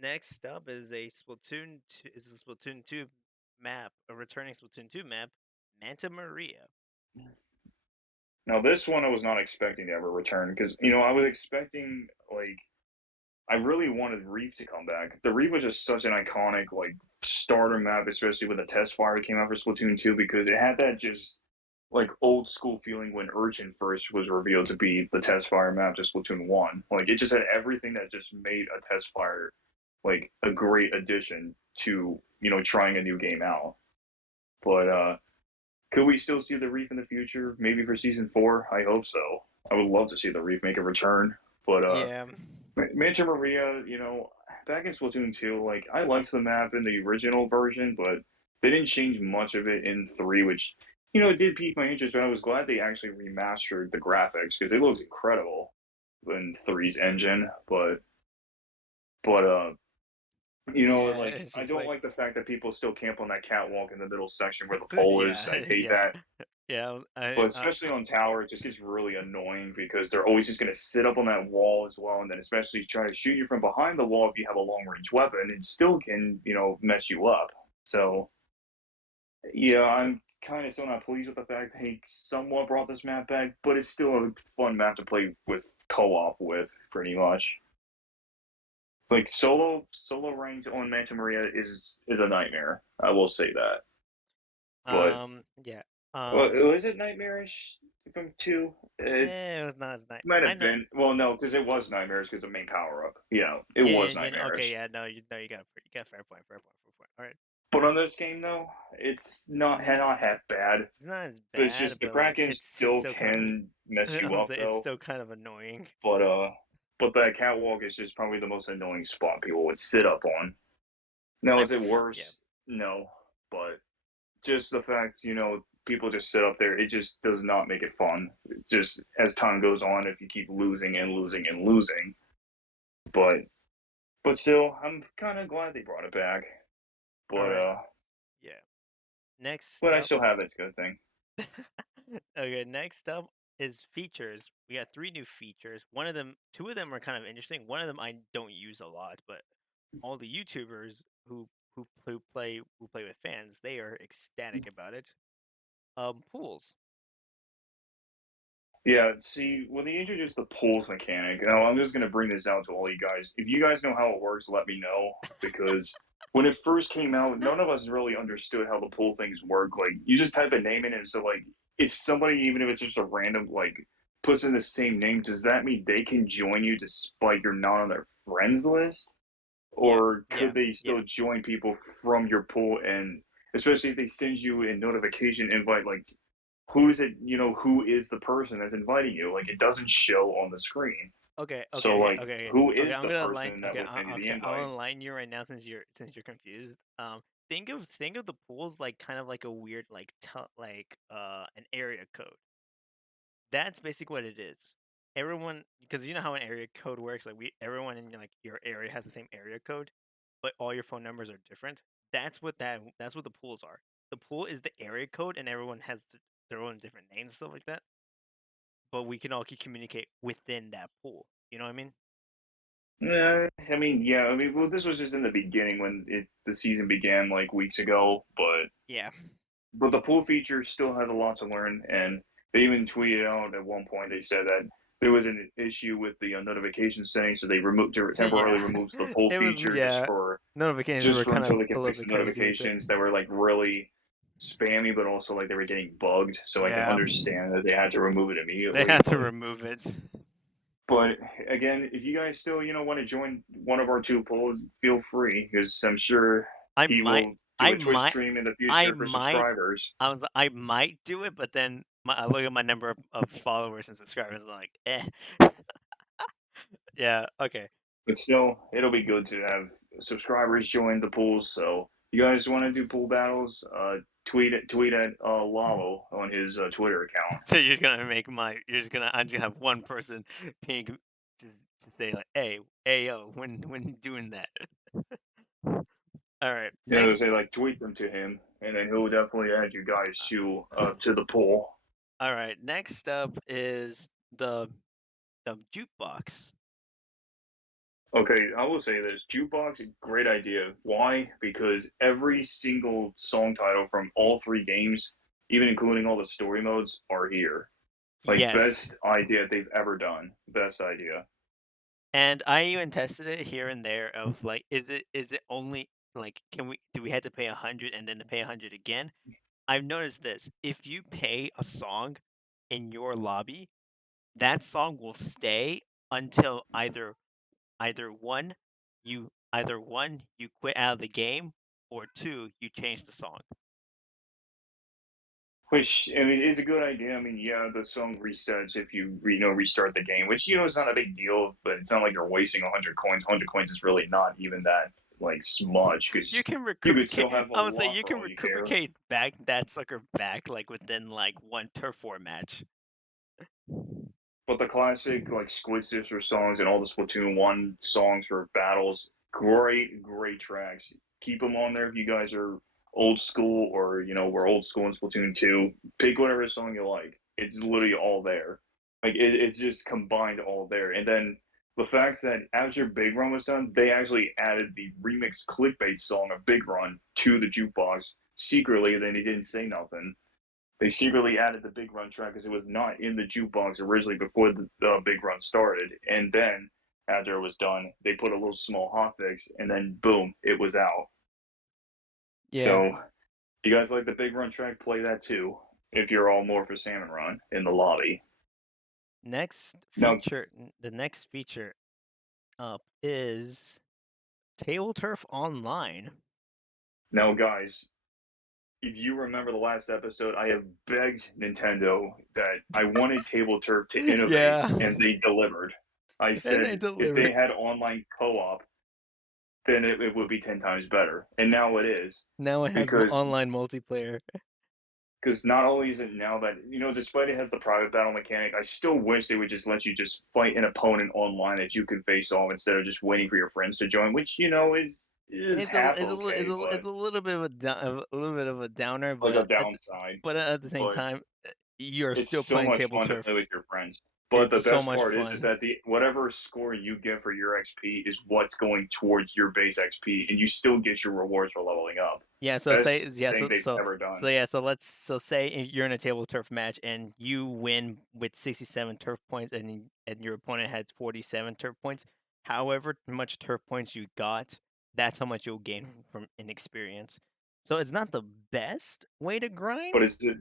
Next up is a Splatoon 2, is a Splatoon 2 map, a returning Splatoon 2 map, Manta Maria. Now this one I was not expecting to ever return, because I was expecting, like, I really wanted Reef to come back. The Reef was just such an iconic like starter map, especially when the test fire came out for Splatoon 2, because it had that just like old school feeling when Urchin first was revealed to be the test fire map to Splatoon 1. Like, it just had everything that just made a test fire like a great addition to, trying a new game out. But could we still see the Reef in the future? Maybe for season 4? I hope so. I would love to see the Reef make a return. But Yeah. Mancha Maria, back in Splatoon 2, like, I liked the map in the original version, but they didn't change much of it in 3, which, it did pique my interest, but I was glad they actually remastered the graphics, because it looks incredible in three's engine. But Yeah, like, it's I just don't like like the fact that people still camp on that catwalk in the middle section where the pole is. yeah, I hate yeah. that. Yeah, But especially on tower, it just gets really annoying because they're always just going to sit up on that wall as well, and then especially try to shoot you from behind the wall if you have a long range weapon, and still can mess you up. So yeah, I'm kind of still not pleased with the fact that he somewhat brought this map back, but it's still a fun map to play with co-op with, pretty much. Like, solo ranked on Manta Maria is a nightmare. I will say that. But yeah. well, was it nightmarish from 2? It It was not as nice. might I have know. been. Well, no, because it was nightmares because the main power up. It Yeah, was yeah, okay, nightmarish. yeah, no, you got fair point, fair point, fair point. All right. But on this game though, it's Mm, not half bad. it's not as But it's bad, just the but like Kraken it's still still kind of can mess I you would up say it's though. still kind of annoying. But that catwalk is just probably the most annoying spot people would sit up on. Now, is it Yeah. worse? No, but just the fact, people just sit up there, it just does not make it fun. Just as time goes on, if you keep losing and losing and losing. But still, I'm kind of glad they brought it back. All But right. Yeah. Next but I up. still have it. It's a good thing. Okay, next up is features. We got three new features. Two of them are kind of interesting. One of them I don't use a lot, but all the YouTubers who play with fans, they are ecstatic about it. Pools. Yeah, see, when they introduced the pulls mechanic, now I'm just gonna bring this out to all you guys. If you guys know how it works, let me know, because when it first came out, none of us really understood how the pull things work. Like, you just type a name in, and so like, if somebody, even if it's just a random, like, puts in the same name, does that mean they can join you despite you're not on their friends list? Yeah, Or yeah, could they yeah. still join people from your pool? And especially if they send you a notification invite, like, who is it, who is the person that's inviting you? Like, it doesn't show on the screen. Okay, okay, So okay, like, okay, okay. who Okay, is I'm the gonna line. person that would send you the Okay, I'm invite? gonna line you right now since you're confused. Think of the pools like kind of like a weird an area code. That's basically what it is. Everyone, because you know how an area code works, like everyone in like your area has the same area code, but all your phone numbers are different. That's what the pools are. the pool is the area code, and everyone has their own different names, stuff like that. But we can all communicate within that pool. You know what I mean? I mean, yeah, I mean, well, this was just in the beginning when the season began like weeks ago, Yeah. but the pool feature still has a lot to learn, and they even tweeted out at one point. They said that there was an issue with the notification settings, so they temporarily Yeah. removes the pool It was feature yeah. Notifications just were for kind until of they a can little fix bit the crazy with it. notifications that were like really spammy, but also like they were getting bugged. So I can Yeah. understand that they had to remove it They immediately, had to remove it. but again, if you guys still, want to join one of our two polls, feel free because I'm sure I he might will do I a Twitch might stream in the I future for might subscribers. I might do it, but then I look at my number of followers and subscribers and like, eh. Yeah, okay. But still, it'll be good to have subscribers join the pools. So you guys want to do pool battles? Tweet at Lalo on his Twitter account. So you're just gonna I'm just gonna have one person ping to say like, hey yo, when doing that. All right, You know, say next. like tweet them to him, and then he'll definitely add you guys to the pool. All right, next up is the jukebox. Okay, I will say this: jukebox, great idea. Why? Because every single song title from all three games, even including all the story modes, are here. Like Yes, best idea they've ever done. Best idea. and I even tested it here and there of like, is it only like can we do we have to pay 100 and then to pay 100 again? I've noticed this. If you pay a song in your lobby, that song will stay until either one you quit out of the game, or two you change the song. Which I mean is a good idea. I mean, yeah, the song resets if you restart the game, which is not a big deal, but it's not like you're wasting 100 coins. 100 coins is really not even that like much because You can you could recuperate. still have a I would say lot you for can all you care. recuperate back that sucker back like within like one turf war match. But the classic like Squid Sister songs and all the Splatoon 1 songs for battles, great tracks. Keep them on there if you guys are old school or we're old school in Splatoon 2. Pick whatever song you like. It's literally all there. Like it's just combined all there. And then the fact that after Big Run was done, they actually added the remixed clickbait song of Big Run to the jukebox secretly. Then he didn't say nothing. They secretly added the Big Run track because it was not in the jukebox originally before the Big Run started. And then after it was done, they put a little small hotfix, and then boom, it was out. Yeah. So you guys like the Big Run track? Play that too. If you're all more for Salmon Run in the lobby. Next Now, feature, the next feature up is Table Turf Online. now, guys, if you remember the last episode, I have begged Nintendo that I wanted Table Turf to innovate, Yeah, and they delivered. I and said they if they delivered. had online co-op, then it would be 10 times better. And now it is Now it has because online multiplayer. not only is it now that, despite it has the private battle mechanic, I still wish they would just let you just fight an opponent online that you can face off instead of just waiting for your friends to join, which, is half okay, but It's a little bit of a little bit of a downer, like a downside. but at the same But time, you're it's still so playing much table fun to turf. play with your friends. But It's the so best much part is fun. that the whatever score you get for your XP is what's going towards your base XP, and you still get your rewards for leveling up. Yeah, so say Best yeah, thing they've ever done. so say you're in a table turf match and you win with 67 turf points and your opponent had 47 turf points. However much turf points you got, that's how much you'll gain from in experience. So it's not the best way to But grind, is it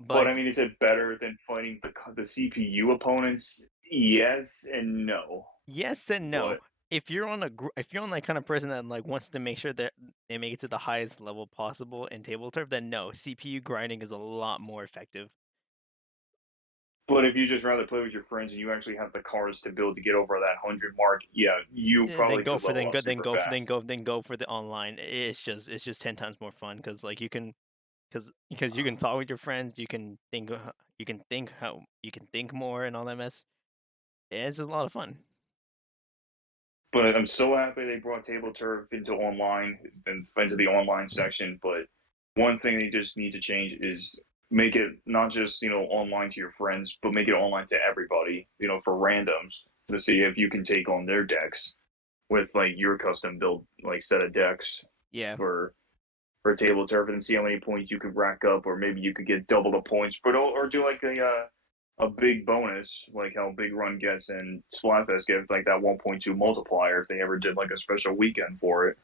But I but mean, is it better than fighting the CPU opponents? Yes and no. yes and no. But If you're on that kind of person that like wants to make sure that they make it to the highest level possible in table turf, then no, CPU grinding is a lot more effective. if you just rather play with your friends and you actually have the cards to build to get over that 100 mark, yeah, you Yeah, probably could level up super fast. then go for the online. It's just 10 times more fun because like because you can talk with your friends. You can think more and all that mess. Yeah, it's just a lot of fun. But I'm so happy they brought table turf into online and into the online section. But one thing they just need to change is make it not just online to your friends, but make it online to everybody. For randoms to see if you can take on their decks with like your custom built like set of decks Yeah. for table turf and see how many points you could rack up, or maybe you could get double the points, but or do like a big bonus, like how Big Run gets and Splatfest gets, like that 1.2 multiplier if they ever did like a special weekend for it.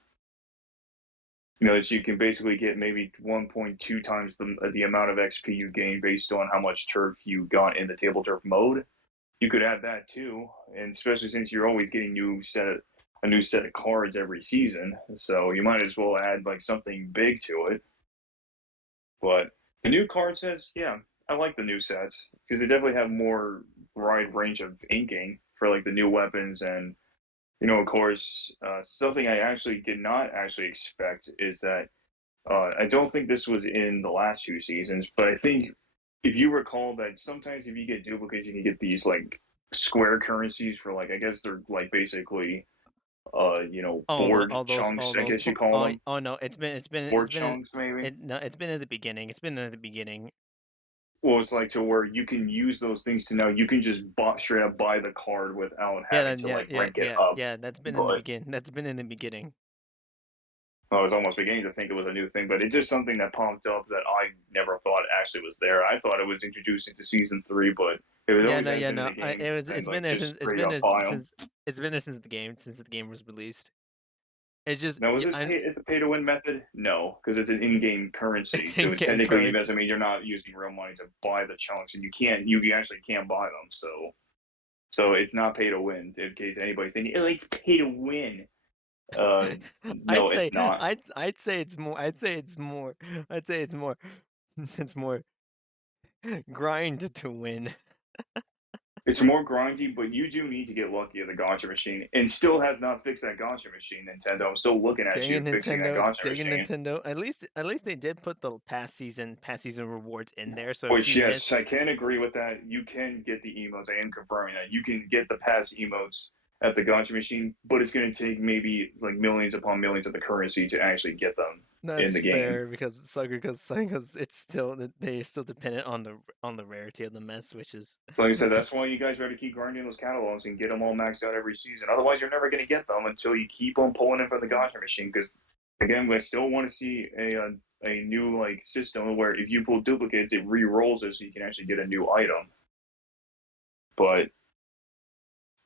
That you can basically get maybe 1.2 times the amount of XP you gain based on how much turf you got in the table turf mode. You could add that too, and especially since you're always getting a new set of cards every season, so you might as well add like something big to it. But the new card sets, yeah, I like the new sets because they definitely have more wide range of inking for like the new weapons, and of course, something I actually did not actually expect is that I don't think this was in the last two seasons, but I think if you recall that sometimes if you get duplicates, you can get these like square currencies for like I guess they're like basically board chunks, All I those. guess you call them Oh no, board chunks maybe. no, it's been at the beginning. It's been at the beginning. Well, it's like to where you can use those things to now you can just straight up buy the card without having to like rank it up. Yeah. That's been in the But begin. That's been in the beginning. I was almost beginning to think it was a new thing, but it's just something that popped up that I never thought actually was there. I thought it was introduced into season three, but if it always has Yeah, been in no. the game, then It's been like there just since straight up buy them. it's been there since the game was released. It's just Now, is yeah, this I it's a pay to win method? No, because it's an in-game currency. it's So in it game technically cards. doesn't mean you're not using real money to buy the chunks, and you actually can't buy them. So it's not pay to win. In case anybody's thinking, oh, it's pay to win. I No, say it's not. I'd say it's more. I'd say it's more. I'd say it's more. It's more grind to win. It's more grindy, but you do need to get lucky at the gotcha machine, and still has not fixed that gotcha machine. Nintendo, I'm still looking at Dang it, you fixing that Nintendo! gotcha Dang it, machine. Nintendo! At least they did put the past season rewards in there. So if Which, you yes, miss, I can agree with that. You can get the emotes. I am confirming that you can get the past emotes at the gotcha machine, but it's going to take maybe like millions upon millions of the currency to actually get them in that's the game. fair because it's still they're still dependent on the rarity of the mess, which is So, like I said, that's why you guys better keep grinding those catalogs and get them all maxed out every season. Otherwise, you're never going to get them until you keep on pulling in from the gotcha machine. Because again, I still want to see a new like system where if you pull duplicates, it re-rolls it so you can actually get a new item.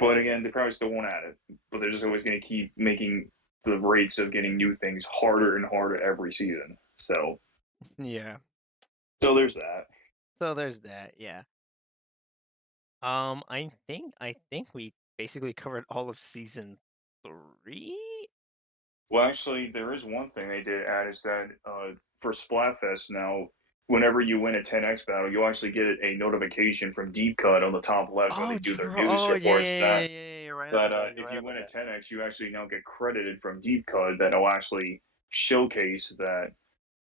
But again, they probably still won't add it. But they're just always going to keep making the rates of getting new things harder and harder every season. yeah. So there's that. So there's that. Yeah. I think we basically covered all of season 3. Well, actually, there is one thing they did add is that for Splatfest now, whenever you win a 10x battle, you'll actually get a notification from Deep Cut on the top left when they Oh, do their true. news Oh, reports that You're right about that. You're if right you about win a that. 10x, you actually now get credited from Deep Cut that will actually showcase that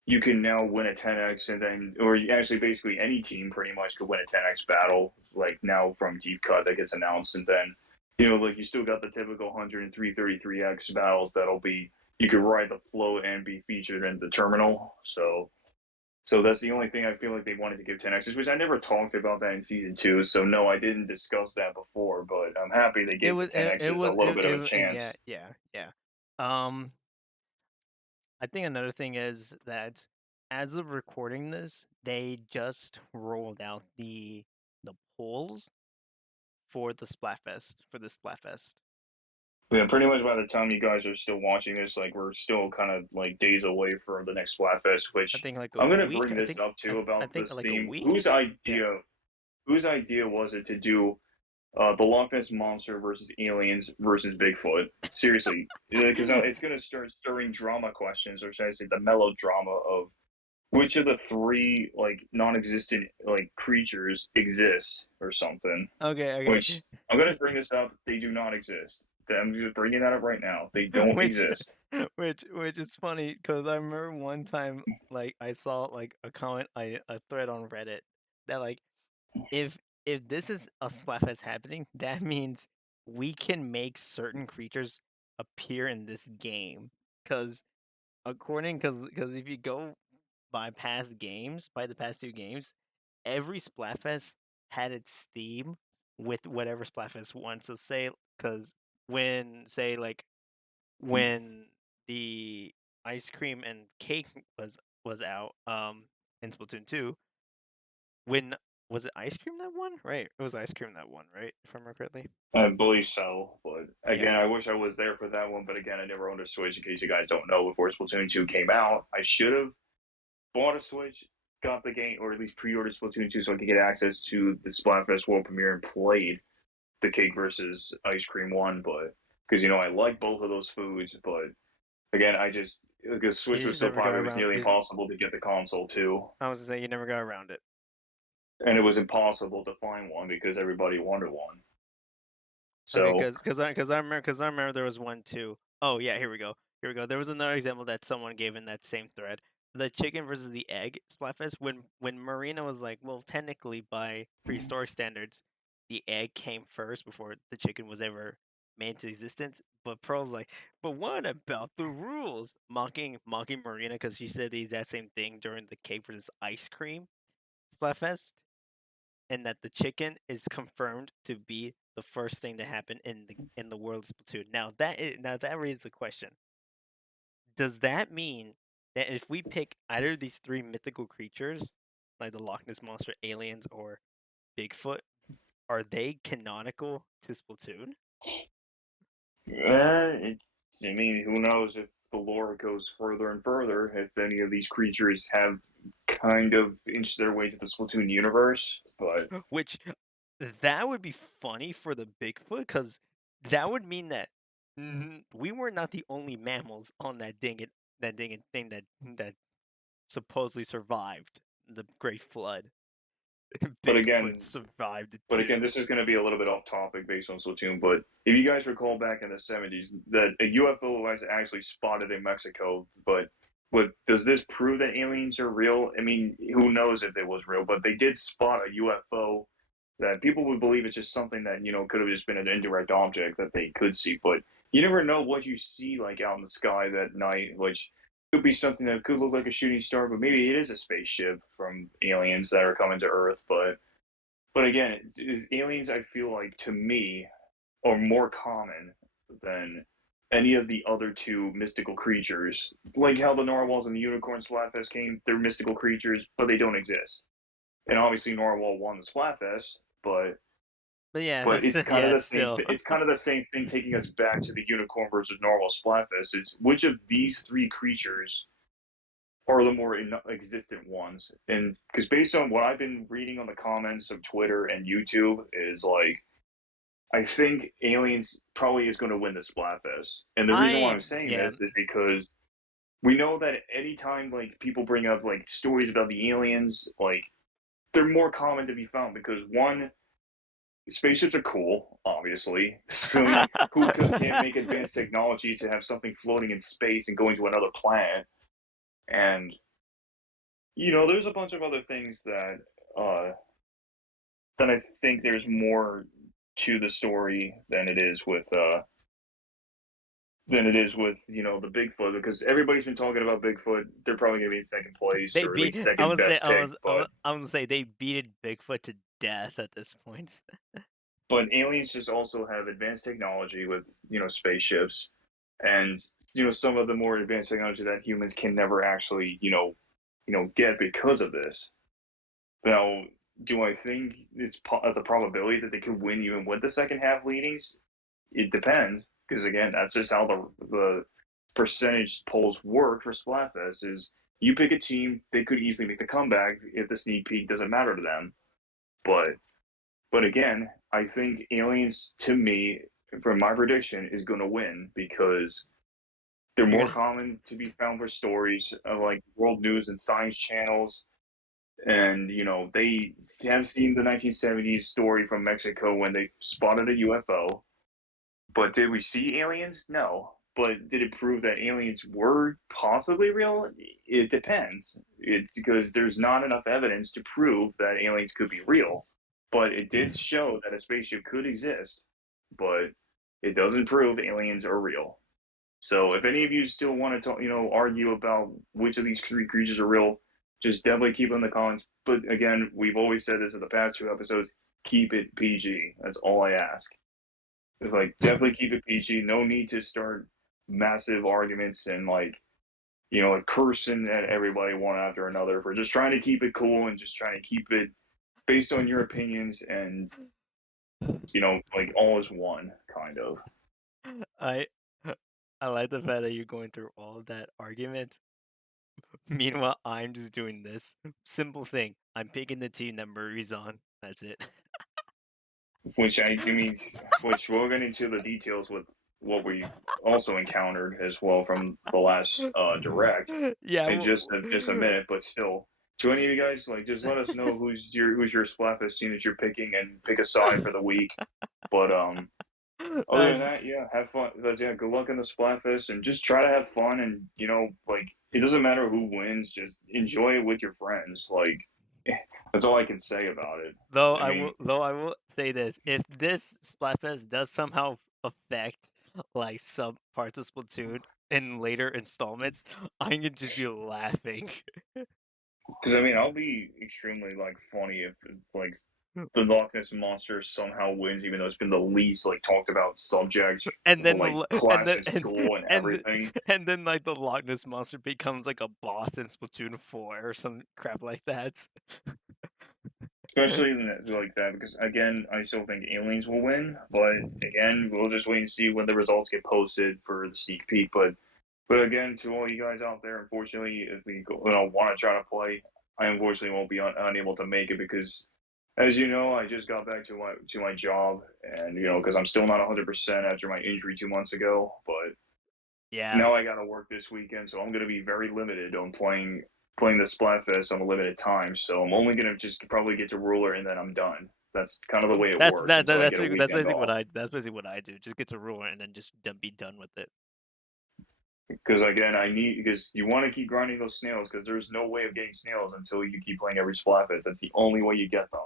you can now win a 10x, and then or actually basically any team pretty much could win a 10x battle like now from Deep Cut that gets announced, and then like you still got the typical 103 33x battles that'll be you could ride the float and be featured in the terminal. So that's the only thing I feel like they wanted to give 10x's, which I never talked about that in season two. So no, I didn't discuss that before, but I'm happy they gave the 10x's a little bit of a Yeah, chance. yeah. Um, I think another thing is that as of recording this, they just rolled out the polls for the Splatfest. Yeah, pretty much by the time you guys are still watching this, like we're still kind of like days away from the next Splatfest, I which think like a I'm gonna week. bring this up too I about think this like a theme. week. I think. Yeah. Whose idea was it to do the Loch Ness monster versus aliens versus Bigfoot? Seriously, because it's gonna start stirring drama questions, or should I say, the melodrama of which of the three like non-existent like creatures exist or something. Okay. Which I'm gonna bring this up. They do not exist. I'm just bringing that up right now. They don't which exist. which is funny because I remember one time like I saw like a thread on Reddit that like if this is a Splatfest happening, that means we can make certain creatures appear in this game, because because if you go by the past 2 games, every Splatfest had its theme with whatever Splatfest won. So say, because when the ice cream and cake was out, in Splatoon 2, when was it ice cream that won? Right, it was ice cream that won, right? If I remember correctly? I believe so, but Yeah. again, I wish I was there for that one. But again, I never owned a Switch. In case you guys don't know, before Splatoon 2 came out, I should have bought a Switch, got the game, or at least pre-ordered Splatoon 2 so I could get access to the Splatfest world premiere and played the cake versus ice cream one. But because I like both of those foods, but again, I just because Switch You was just so never got popular, it was around nearly impossible to get the console too, I was gonna say you never got around it. and it was impossible to find one because everybody wanted one. Okay, So, because I remember there was one too. Oh yeah, here we go. Here we go. There was another example that someone gave in that same thread. The chicken versus the egg Splatfest. When Marina was like, well, technically by prehistoric standards, the egg came first before the chicken was ever made into existence. But Pearl's like, but what about the rules? Mocking Marina because she said the exact same thing during the cake versus ice cream Splatfest, and that the chicken is confirmed to be the first thing to happen in the world of Splatoon. Now that raises the question: does that mean that if we pick either of these 3 mythical creatures, like the Loch Ness monster, aliens, or Bigfoot, are they canonical to Splatoon? it, I mean, who knows if the lore goes further and further, if any of these creatures have kind of inched their way to the Splatoon universe, but Which that would be funny for the Bigfoot, because that would mean that we were not the only mammals on that dang it thing that supposedly survived the Great Flood. but Bigfoot again, survived it But again, too. this is going to be a little bit off topic based on Splatoon. But if you guys recall back in the 70s, that a UFO was actually spotted in Mexico. But does this prove that aliens are real? I mean, who knows if it was real? But they did spot a UFO that people would believe it's just something that could have just been an indirect object that they could see. But you never know what you see like out in the sky that night, which could be something that could look like a shooting star, but maybe it is a spaceship from aliens that are coming to Earth. But again, aliens, I feel like to me, are more common than any of the other two mystical creatures. Like how the narwhals and the unicorns Splatfest came, they're mystical creatures, but they don't exist. And obviously, Narwhal won the Splatfest, but But yeah, but it's kind of yeah, the same. still. It's kind of the same thing, taking us back to the unicorn versus Narwhal Splatfest. Is which of these three creatures are the more existent ones? And because based on what I've been reading on the comments of Twitter and YouTube, is like I think Aliens probably is going to win the Splatfest. And the reason why I'm saying Yeah, this is because we know that anytime like people bring up like stories about the aliens, like they're more common to be found because one, spaceships are cool, obviously. I mean, can't make advanced technology to have something floating in space and going to another planet? And there's a bunch of other things uh, that I think there's more to the story than it is with the Bigfoot, because everybody's been talking about Bigfoot. They're probably gonna be in second place they or at beat. least second best pick, I was say they beat Bigfoot to death at this point. but aliens just also have advanced technology with spaceships, and some of the more advanced technology that humans can never actually get because of this. Now, do I think it's the probability that they could win even with the second half leadings? It depends, because again, that's just how the percentage polls work for Splatfest. Is you pick a team, they could easily make the comeback if the sneak peek doesn't matter to them. But again, I think Aliens, to me, from my prediction, is going to win because they're You're more gonna. common to be found for stories like world news and science channels. And they have seen the 1970s story from Mexico when they spotted a UFO. But did we see aliens? No. But did it prove that aliens were possibly real? It depends. Because there's not enough evidence to prove that aliens could be real. But it did show that a spaceship could exist. But it doesn't prove aliens are real. So if any of you still want to, argue about which of these three creatures are real, just definitely keep it in the comments. But again, we've always said this in the past two episodes: keep it PG. That's all I ask. It's like definitely keep it PG. No need to start massive arguments and like cursing at everybody one after another. For just trying to keep it cool and just trying to keep it based on your opinions and like all is one kind of. I I like the fact that you're going through all of that argument. Meanwhile, I'm just doing this simple thing. I'm picking the team that Murray's on. That's it. Which I do mean, which we'll get into the details with what we also encountered as well from the last direct Yeah, in just a minute. But still, to any of you guys, like just let us know who's your Splatfest team that you're picking and pick a side for the week. But other than that's that, yeah, have fun. But yeah, good luck in the Splatfest and just try to have fun and like it doesn't matter who wins, just enjoy it with your friends. Like that's all I can say about it. I mean, though I will say this: if this Splatfest does somehow affect like some parts of Splatoon in later installments, I'm gonna just be laughing. because I mean, I'll be extremely funny if like the Loch Ness monster somehow wins, even though it's been the least talked about subject And for then like class in and school and everything. and then like the Loch Ness monster becomes like a boss in Splatoon 4 or some crap like that. Especially like that, because again, I still think aliens will win, but again, we'll just wait and see when the results get posted for the sneak peek. But again, to all you guys out there, unfortunately, if we want to try to play, I unfortunately won't be unable to make it because, as you know, I just got back to my job, and because I'm still not 100% after my injury 2 months ago, but Yeah, now I got to work this weekend, so I'm going to be very limited on playing the Splatfest on a limited time. So I'm only going to just probably get to ruler, and then I'm done. That's kind of the way it works until I get a weekend off. that's basically what I do. Just get to ruler and then just be done with it. Because again, because you want to keep grinding those snails because there's no way of getting snails until you keep playing every Splatfest. That's the only way you get them.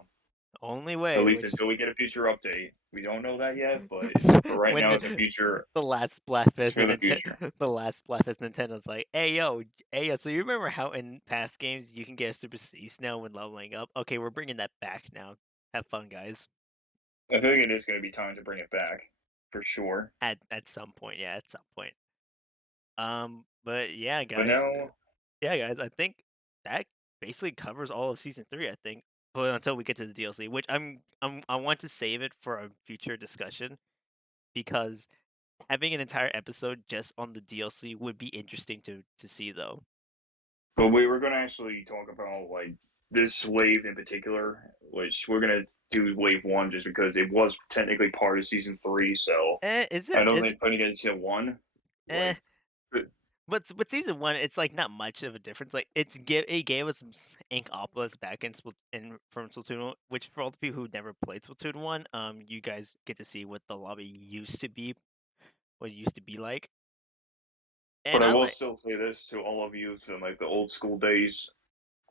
Only At way, least which until we get a future update. We don't know that yet, but for right when now, it's a future. the last It's Splatfest for and the future. the last Splatfest Nintendo's like, hey yo, so you remember how in past games you can get a Super Sea Snail when leveling up? Okay, we're bringing that back now. Have fun, guys. I feel like it is going to be time to bring it back for sure. At some point, yeah, at some point. But yeah, But guys, now, I think that basically covers all of season 3, I think. But until we get to the DLC, which I want to save it for a future discussion because having an entire episode just on the DLC would be interesting to see though. but we were going to actually talk about this wave in particular, which we're going to do wave one just because it was technically part of season three. So Is I there don't is it think putting it into one, eh like, but but season 1 it's like not much of a difference. Like it gave us some Inkopolis back in from Splatoon, which for all the people who never played Splatoon 1, you guys get to see what the lobby used to be, what it used to be like. but And I I will like still say this to all of you from the old school days.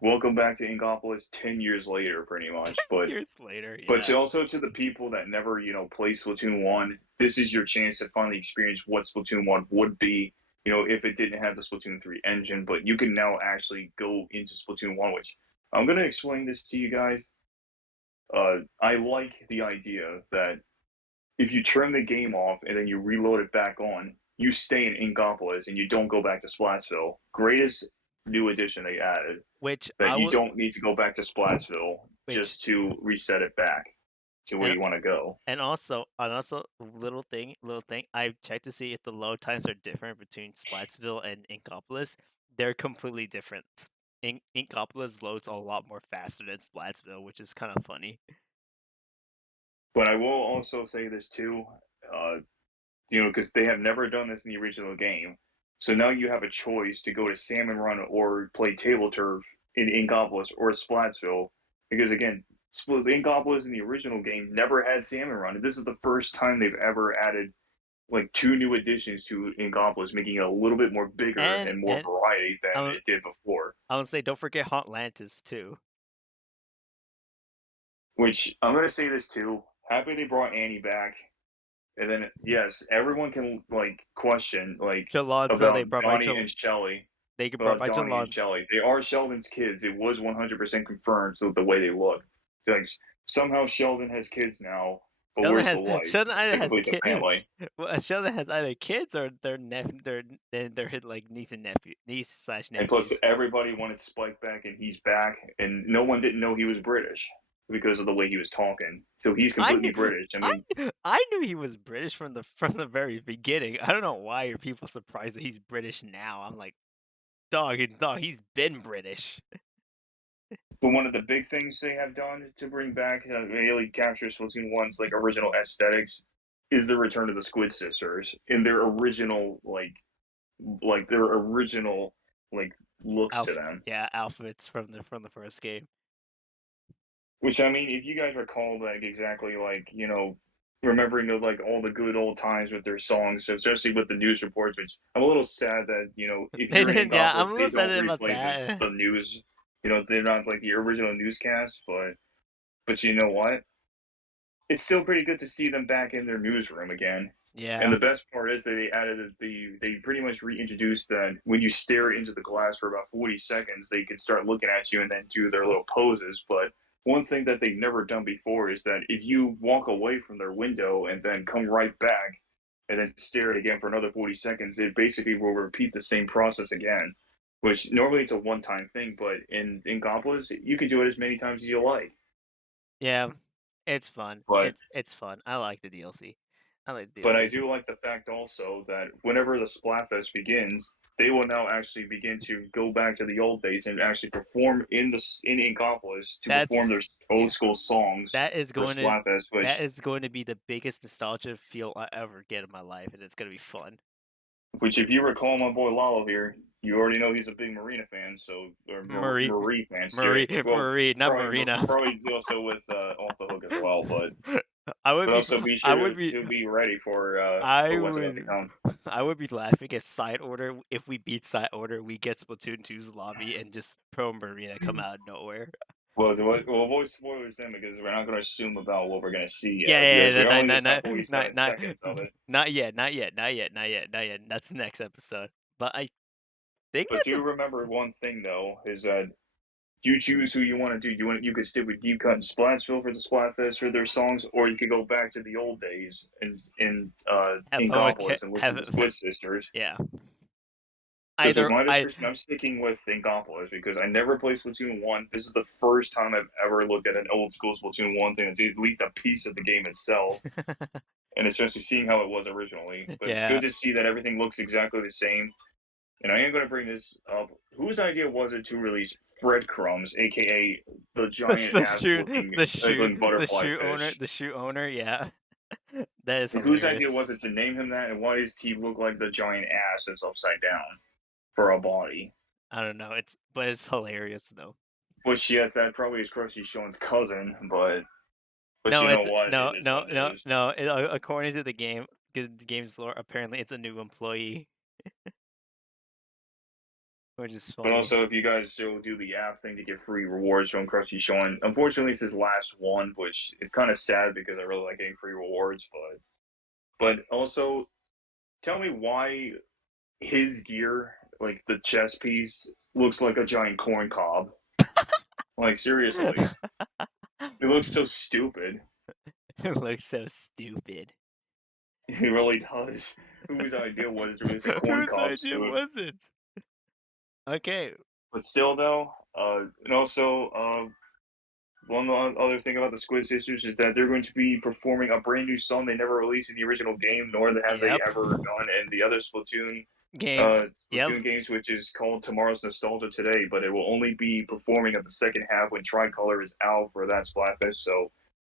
Welcome back to Inkopolis 10 years later, pretty much. But years later, But yeah. also to the people that never, played Splatoon 1, this is your chance to finally experience what Splatoon 1 would be, if it didn't have the Splatoon 3 engine. But you can now actually go into Splatoon 1, which I'm going to explain this to you guys. I like the idea that if you turn the game off and then you reload it back on, you stay in Inkopolis and you don't go back to Splatsville. Greatest new addition they added Which that I you would don't need to go back to Splatsville which just to reset it back to where and you want to go. and also little thing, I've checked to see if the load times are different between Splatsville and Inkopolis. They're completely different. Inkopolis loads a lot more faster than Splatsville, which is kind of funny. But I will also say this too, uh, because they have never done this in the original game. So now you have a choice to go to Salmon Run or play Table Turf in Inkopolis or Splatsville. Because again, Inkopolis in the original game never had Salmon Run. And this is the first time they've ever added two new additions to Inkopolis, making it a little bit more bigger And and more variety than I it did before. I would say don't forget Hauntlantis too. Which I'm gonna say this too. Happy they brought Annie back. And then yes, everyone can like question like Jalon, so they about brought back Donnie and Shelley. they could brought About back Donnie and Jalons. Shelley. They are Sheldon's kids. It was 100% confirmed so the way they look. Like somehow Sheldon has kids now, but where's the wife Sheldon either to has complete the kids. family? Well, Sheldon has either kids or their hit like niece and nephew, niece slash And plus, nephews. everybody wanted Spike back, and he's back, and no one didn't know he was British because of the way he was talking. So he's I completely knew, British. I mean, I knew he was British from the very beginning. I don't know why are people surprised that he's British now. I'm like, dog, he's been British. but one of the big things they have done to bring back really capture Splatoon 1's like original aesthetics is the return of the Squid Sisters in their original like their original like looks to them. Yeah, outfits from the first game. Which I mean, if you guys recall, like exactly, like remembering like all the good old times with their songs, especially with the news reports. Which I'm a little sad that if you're in Yeah, I'm Ingopolis, a they little don't sad about replay that. the news. They're not like the original newscast, but you know what? It's still pretty good to see them back in their newsroom again. And Yeah, the best part is that they pretty much reintroduced that when you stare into the glass for about 40 seconds, they can start looking at you and then do their little poses. But one thing that they've never done before is that if you walk away from their window and then come right back and then stare at it again for another 40 seconds, it basically will repeat the same process again. Which normally it's a one-time thing, but in Goblins, you can do it as many times as you like. yeah, it's fun. But It's fun. I like the DLC. I like the But I DLC. do like the fact also that whenever the Splatfest begins, they will now actually begin to go back to the old days and actually perform in Inkopolis to perform That's their old yeah. school songs That is for going to Splatfest. be the biggest nostalgia feel I ever get in my life, and it's gonna be fun. Which if you recall, my boy Lalo here, you already know he's a big Marina fan, so or Marie, Marie fan. Well, Marie, not Marina. probably also with Off the Hook as well, I would but be, also be I sure would be, to be ready I for what's about to would, come. I would be laughing if side order, if we beat side order, we get Splatoon 2's lobby and just Pro Marina come out of nowhere. Well, we'll avoid spoilers then because we're not going to assume about what we're going to see Yeah, yet yeah, because yeah, we not, only not, just got not, not, 47 not, seconds of it. not yet, not yet, not yet, not yet, not yet. That's the next episode. But I think But that's do a remember one thing though is that you choose who you want to do. You could stick with Deep Cut and Splatsville for the Splatfest for their songs, or you could go back to the old days have in fun with Inkopolis and listen to have Squid Sisters. yeah. Because with Either my I description, I'm sticking with Inkopolis because I never played Splatoon 1. This is the first time I've ever looked at an old school Splatoon 1 thing. It's at least a piece of the game itself. And especially seeing how it was originally. But it's yeah. good to see that everything looks exactly the same. And I am going to bring this up. Whose idea was it to release breadcrumbs, aka the giant ass looking butterfly fish? The shoe owner, yeah. That is And whose idea was hilarious. it to name him that? And why does he look like the giant ass that's upside down for a body? I don't know. It's hilarious though. Which yes, that probably is Krusty Sean's cousin, but No, you know it's what? It no, is no, what it no, is. no. According to the game, the game's lore, apparently it's a new employee, which is But funny. also, if you guys still do the app thing to get free rewards from Krusty Sean, unfortunately, it's his last one, which is kind of sad because I really like getting free rewards. But also, tell me why his gear, like the chest piece, looks like a giant corn cob. Like seriously, it looks so stupid. It looks so stupid. It really does. Whose idea was it to release a corn Whose cob idea suit? was it? Okay. But still, though, and also, one other thing about the Squid Sisters is that they're going to be performing a brand new song they never released in the original game, nor have they Yep. ever done in the other Games. Yep. Splatoon games, which is called Tomorrow's Nostalgia Today. But it will only be performing at the second half when Tricolor is out for that Splatfest. So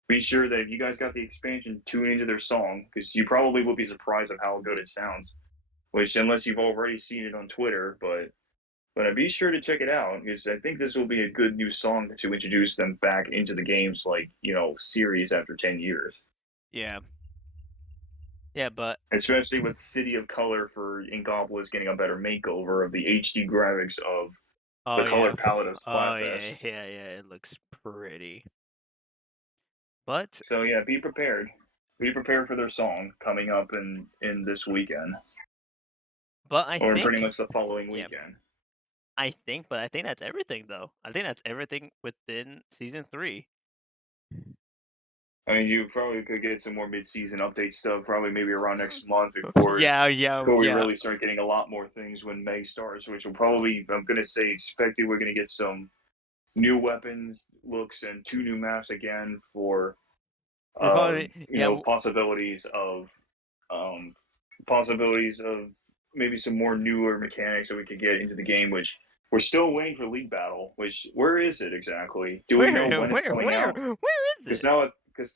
be sure that if you guys got the expansion, tune into their song because you probably will be surprised at how good it sounds. Which, unless you've already seen it on Twitter, but be sure to check it out because I think this will be a good new song to introduce them back into the games, like series after 10 years. Yeah. Yeah, but Especially with City of Color for Inkopolis getting a better makeover of the HD graphics of oh the color yeah. palette of Oh yeah, Splatfest. yeah, yeah. It looks pretty. But So yeah, be prepared. be prepared for their song coming up in this weekend, But I or pretty think much the following yeah, weekend. but I think that's everything though. I think that's everything within season 3. I mean, you probably could get some more mid-season update stuff, probably maybe around Mm. next month before Yeah, yeah, before we yeah. really start getting a lot more things when May starts, which will probably, I'm gonna say, expected we're gonna get some new weapons looks and two new maps again for We're probably you yeah, know, um possibilities of maybe some more newer mechanics that we could get into the game, which we're still waiting for League Battle, which where is it exactly? Do we know where when it's where coming where out? where is Because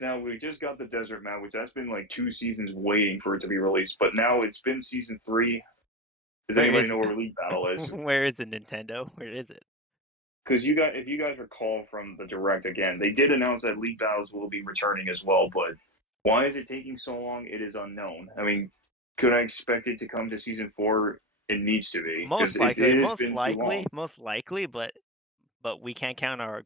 it? now we just got the desert map, which that's been like 2 seasons waiting for it to be released. But now it's been season 3. Does Where anybody is know where League Battle is? where is it, Nintendo? Where is it? Because you guys, if you guys recall from the direct again, they did announce that League Battles will be returning as well. But why is it taking so long? It is unknown. I mean, could I expect it to come to season 4? It needs to be because it has been too long. Most likely, but we can't count on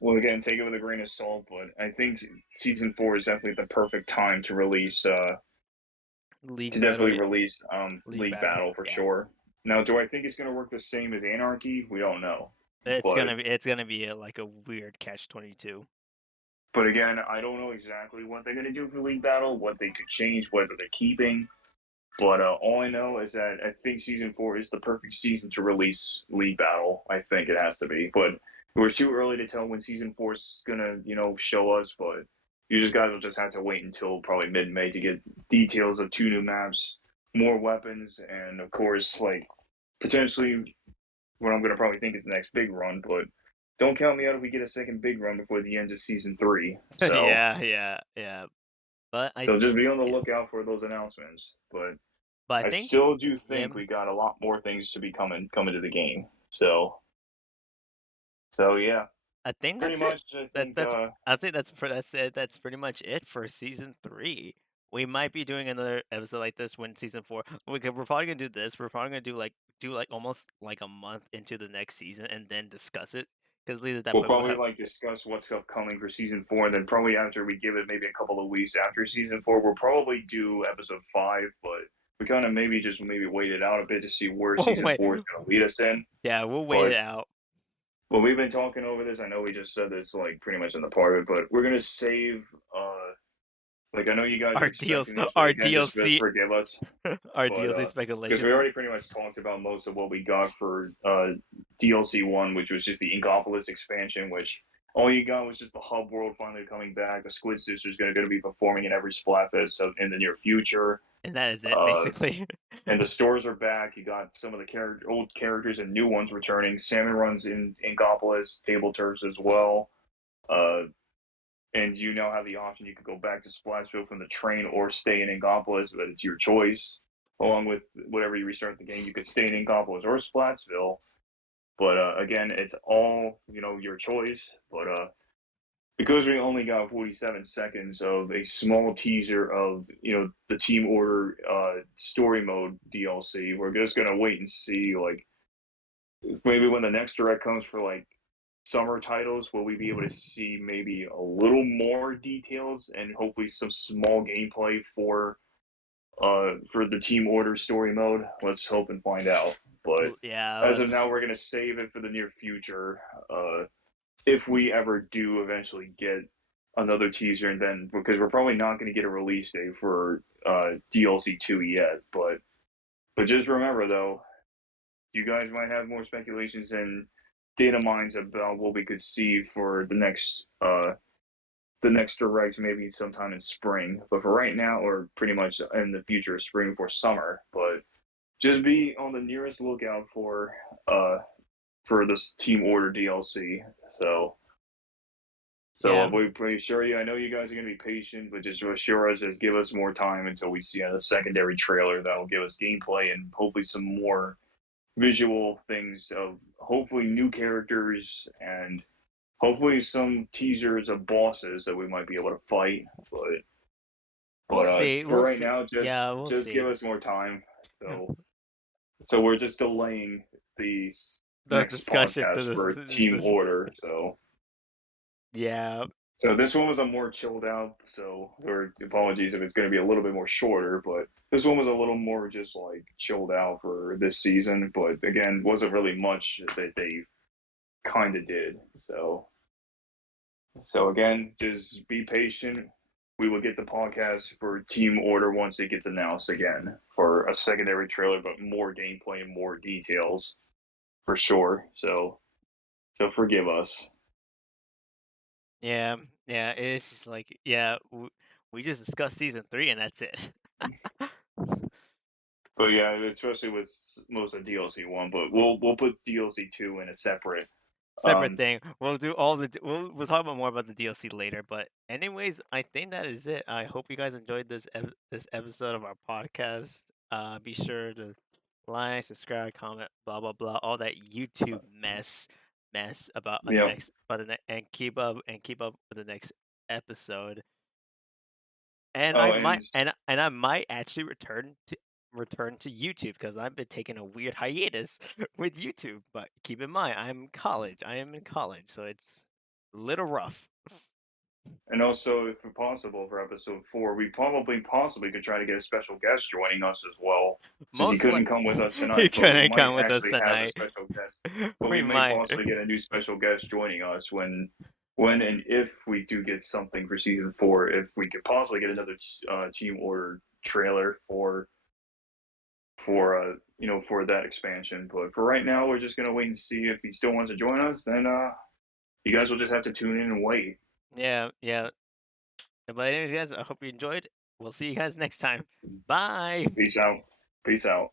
Well, again, take it with a grain of salt, but I think season 4 is definitely the perfect time to release League to Battle. definitely release League League Battle. Battle for Yeah, sure. Now, do I think it's going to work the same as Anarchy? We don't know, but it's gonna be like a weird catch 22. again, I don't know exactly what they're going to do for League Battle, what they could change, whether they're keeping. But all I know is that I think season 4 is the perfect season to release League Battle. I think it has to be, but we're too early to tell when season 4 is gonna, show us. But you just guys will just have to wait until probably mid-May to get details of two new maps, more weapons, and of course, like potentially what I'm gonna probably think is the next big run. But don't count me out if we get a second big run before the end of season 3. So Yeah, yeah, yeah. But I so just be on the yeah, lookout for those announcements. But but I I think still do yeah. think we got a lot more things to be coming to the game. So yeah, I think pretty that's it. much. I think I think that's it. That's pretty much it for season 3. We might be doing another episode like this when season 4. We're probably gonna do this. We're probably gonna do like almost like a month into the next season and then discuss it. Because at that we'll point we'll probably have like discuss what's upcoming for season 4, and then probably after we give it maybe a couple of weeks after season 4, we'll probably do episode 5. But we kind of maybe wait it out a bit to see where we'll season wait. four is going to lead us in. Yeah, we'll wait But it out. we've been talking over this. I know we just said this like pretty much in the part of it, but we're gonna save. Like I know you guys are expecting this, but Our again, just DLC forgive us. our But DLC because we speculations. already pretty much talked about most of what we got for DLC 1, which was just the Inkopolis expansion, which all you got was just the hub world finally coming back. The Squid Sisters going to be performing in every Splatfest in the near future. And that is it Uh, basically. and the stores are back. You got some of the old characters and new ones returning. Salmon runs in Inkopolis, Table Turfs as well. Uh, and you now have the option. You could go back to Splashville from the train or stay in Inkopolis, but it's your choice. Along with whatever you restart the game, you could stay in Inkopolis or Splatsville. But again, it's all your choice. But because we only got 47 seconds of a small teaser of the Team Order story mode DLC, we're just gonna wait and see. Like maybe when the next direct comes for like summer titles, will we be able to see maybe a little more details and hopefully some small gameplay for the Team Order story mode? Let's hope and find out. But Yeah, as of let's now, we're gonna save it for the near future. If we ever do eventually get another teaser, and then because we're probably not going to get a release date for DLC 2 yet, but just remember though, you guys might have more speculations and data mines about what we could see for the next direct, maybe sometime in spring. But for right now, or pretty much in the future, spring for summer. But just be on the nearest lookout uh for this Team Order DLC. So so yeah. we assure you, I know you guys are going to be patient, but just assure us, just give us more time until we see a secondary trailer that will give us gameplay and hopefully some more visual things of hopefully new characters and hopefully some teasers of bosses that we might be able to fight. But We'll see. for We'll right see. now, just Yeah, we'll just give see. us more time. So we're just delaying the The next discussion podcast for Team Order. So yeah. So this one was a more chilled out. So or apologies if it's going to be a little bit more shorter, but this one was a little more just like chilled out for this season. But again, wasn't really much that they kind of did. So again, just be patient. We will get the podcast for Team Order once it gets announced again for a secondary trailer, but more gameplay and more details for sure. So forgive us. Yeah, yeah, it's just like, yeah, we just discussed season 3 and that's it. But yeah, especially with most of the DLC one, but we'll put DLC two in a separate. Separate Um, thing. We'll do all the we'll talk about more about the DLC later, but anyways, I think that is it. I hope you guys enjoyed this episode of our podcast. Be sure to like, subscribe, comment, blah blah blah, all that YouTube mess about a yeah. next but and keep up with the next episode. And Oh, and I might actually return to YouTube because I've been taking a weird hiatus with YouTube. But keep in mind, I'm in college. I am in college, so it's a little rough. and also, if possible, for episode four, we probably possibly could try to get a special guest joining us as well, since he Most couldn't come with us you tonight. But we couldn't might come with us actually have a tonight. special guest. But We we may might. possibly get a new special guest joining us when and if we do get something for season four. If we could possibly get another Team Order trailer for for that expansion. But for right now, we're just gonna wait and see if he still wants to join us. Then you guys will just have to tune in and wait. Yeah, yeah. But anyways, guys, I hope you enjoyed. We'll see you guys next time. Bye. Peace out. Peace out.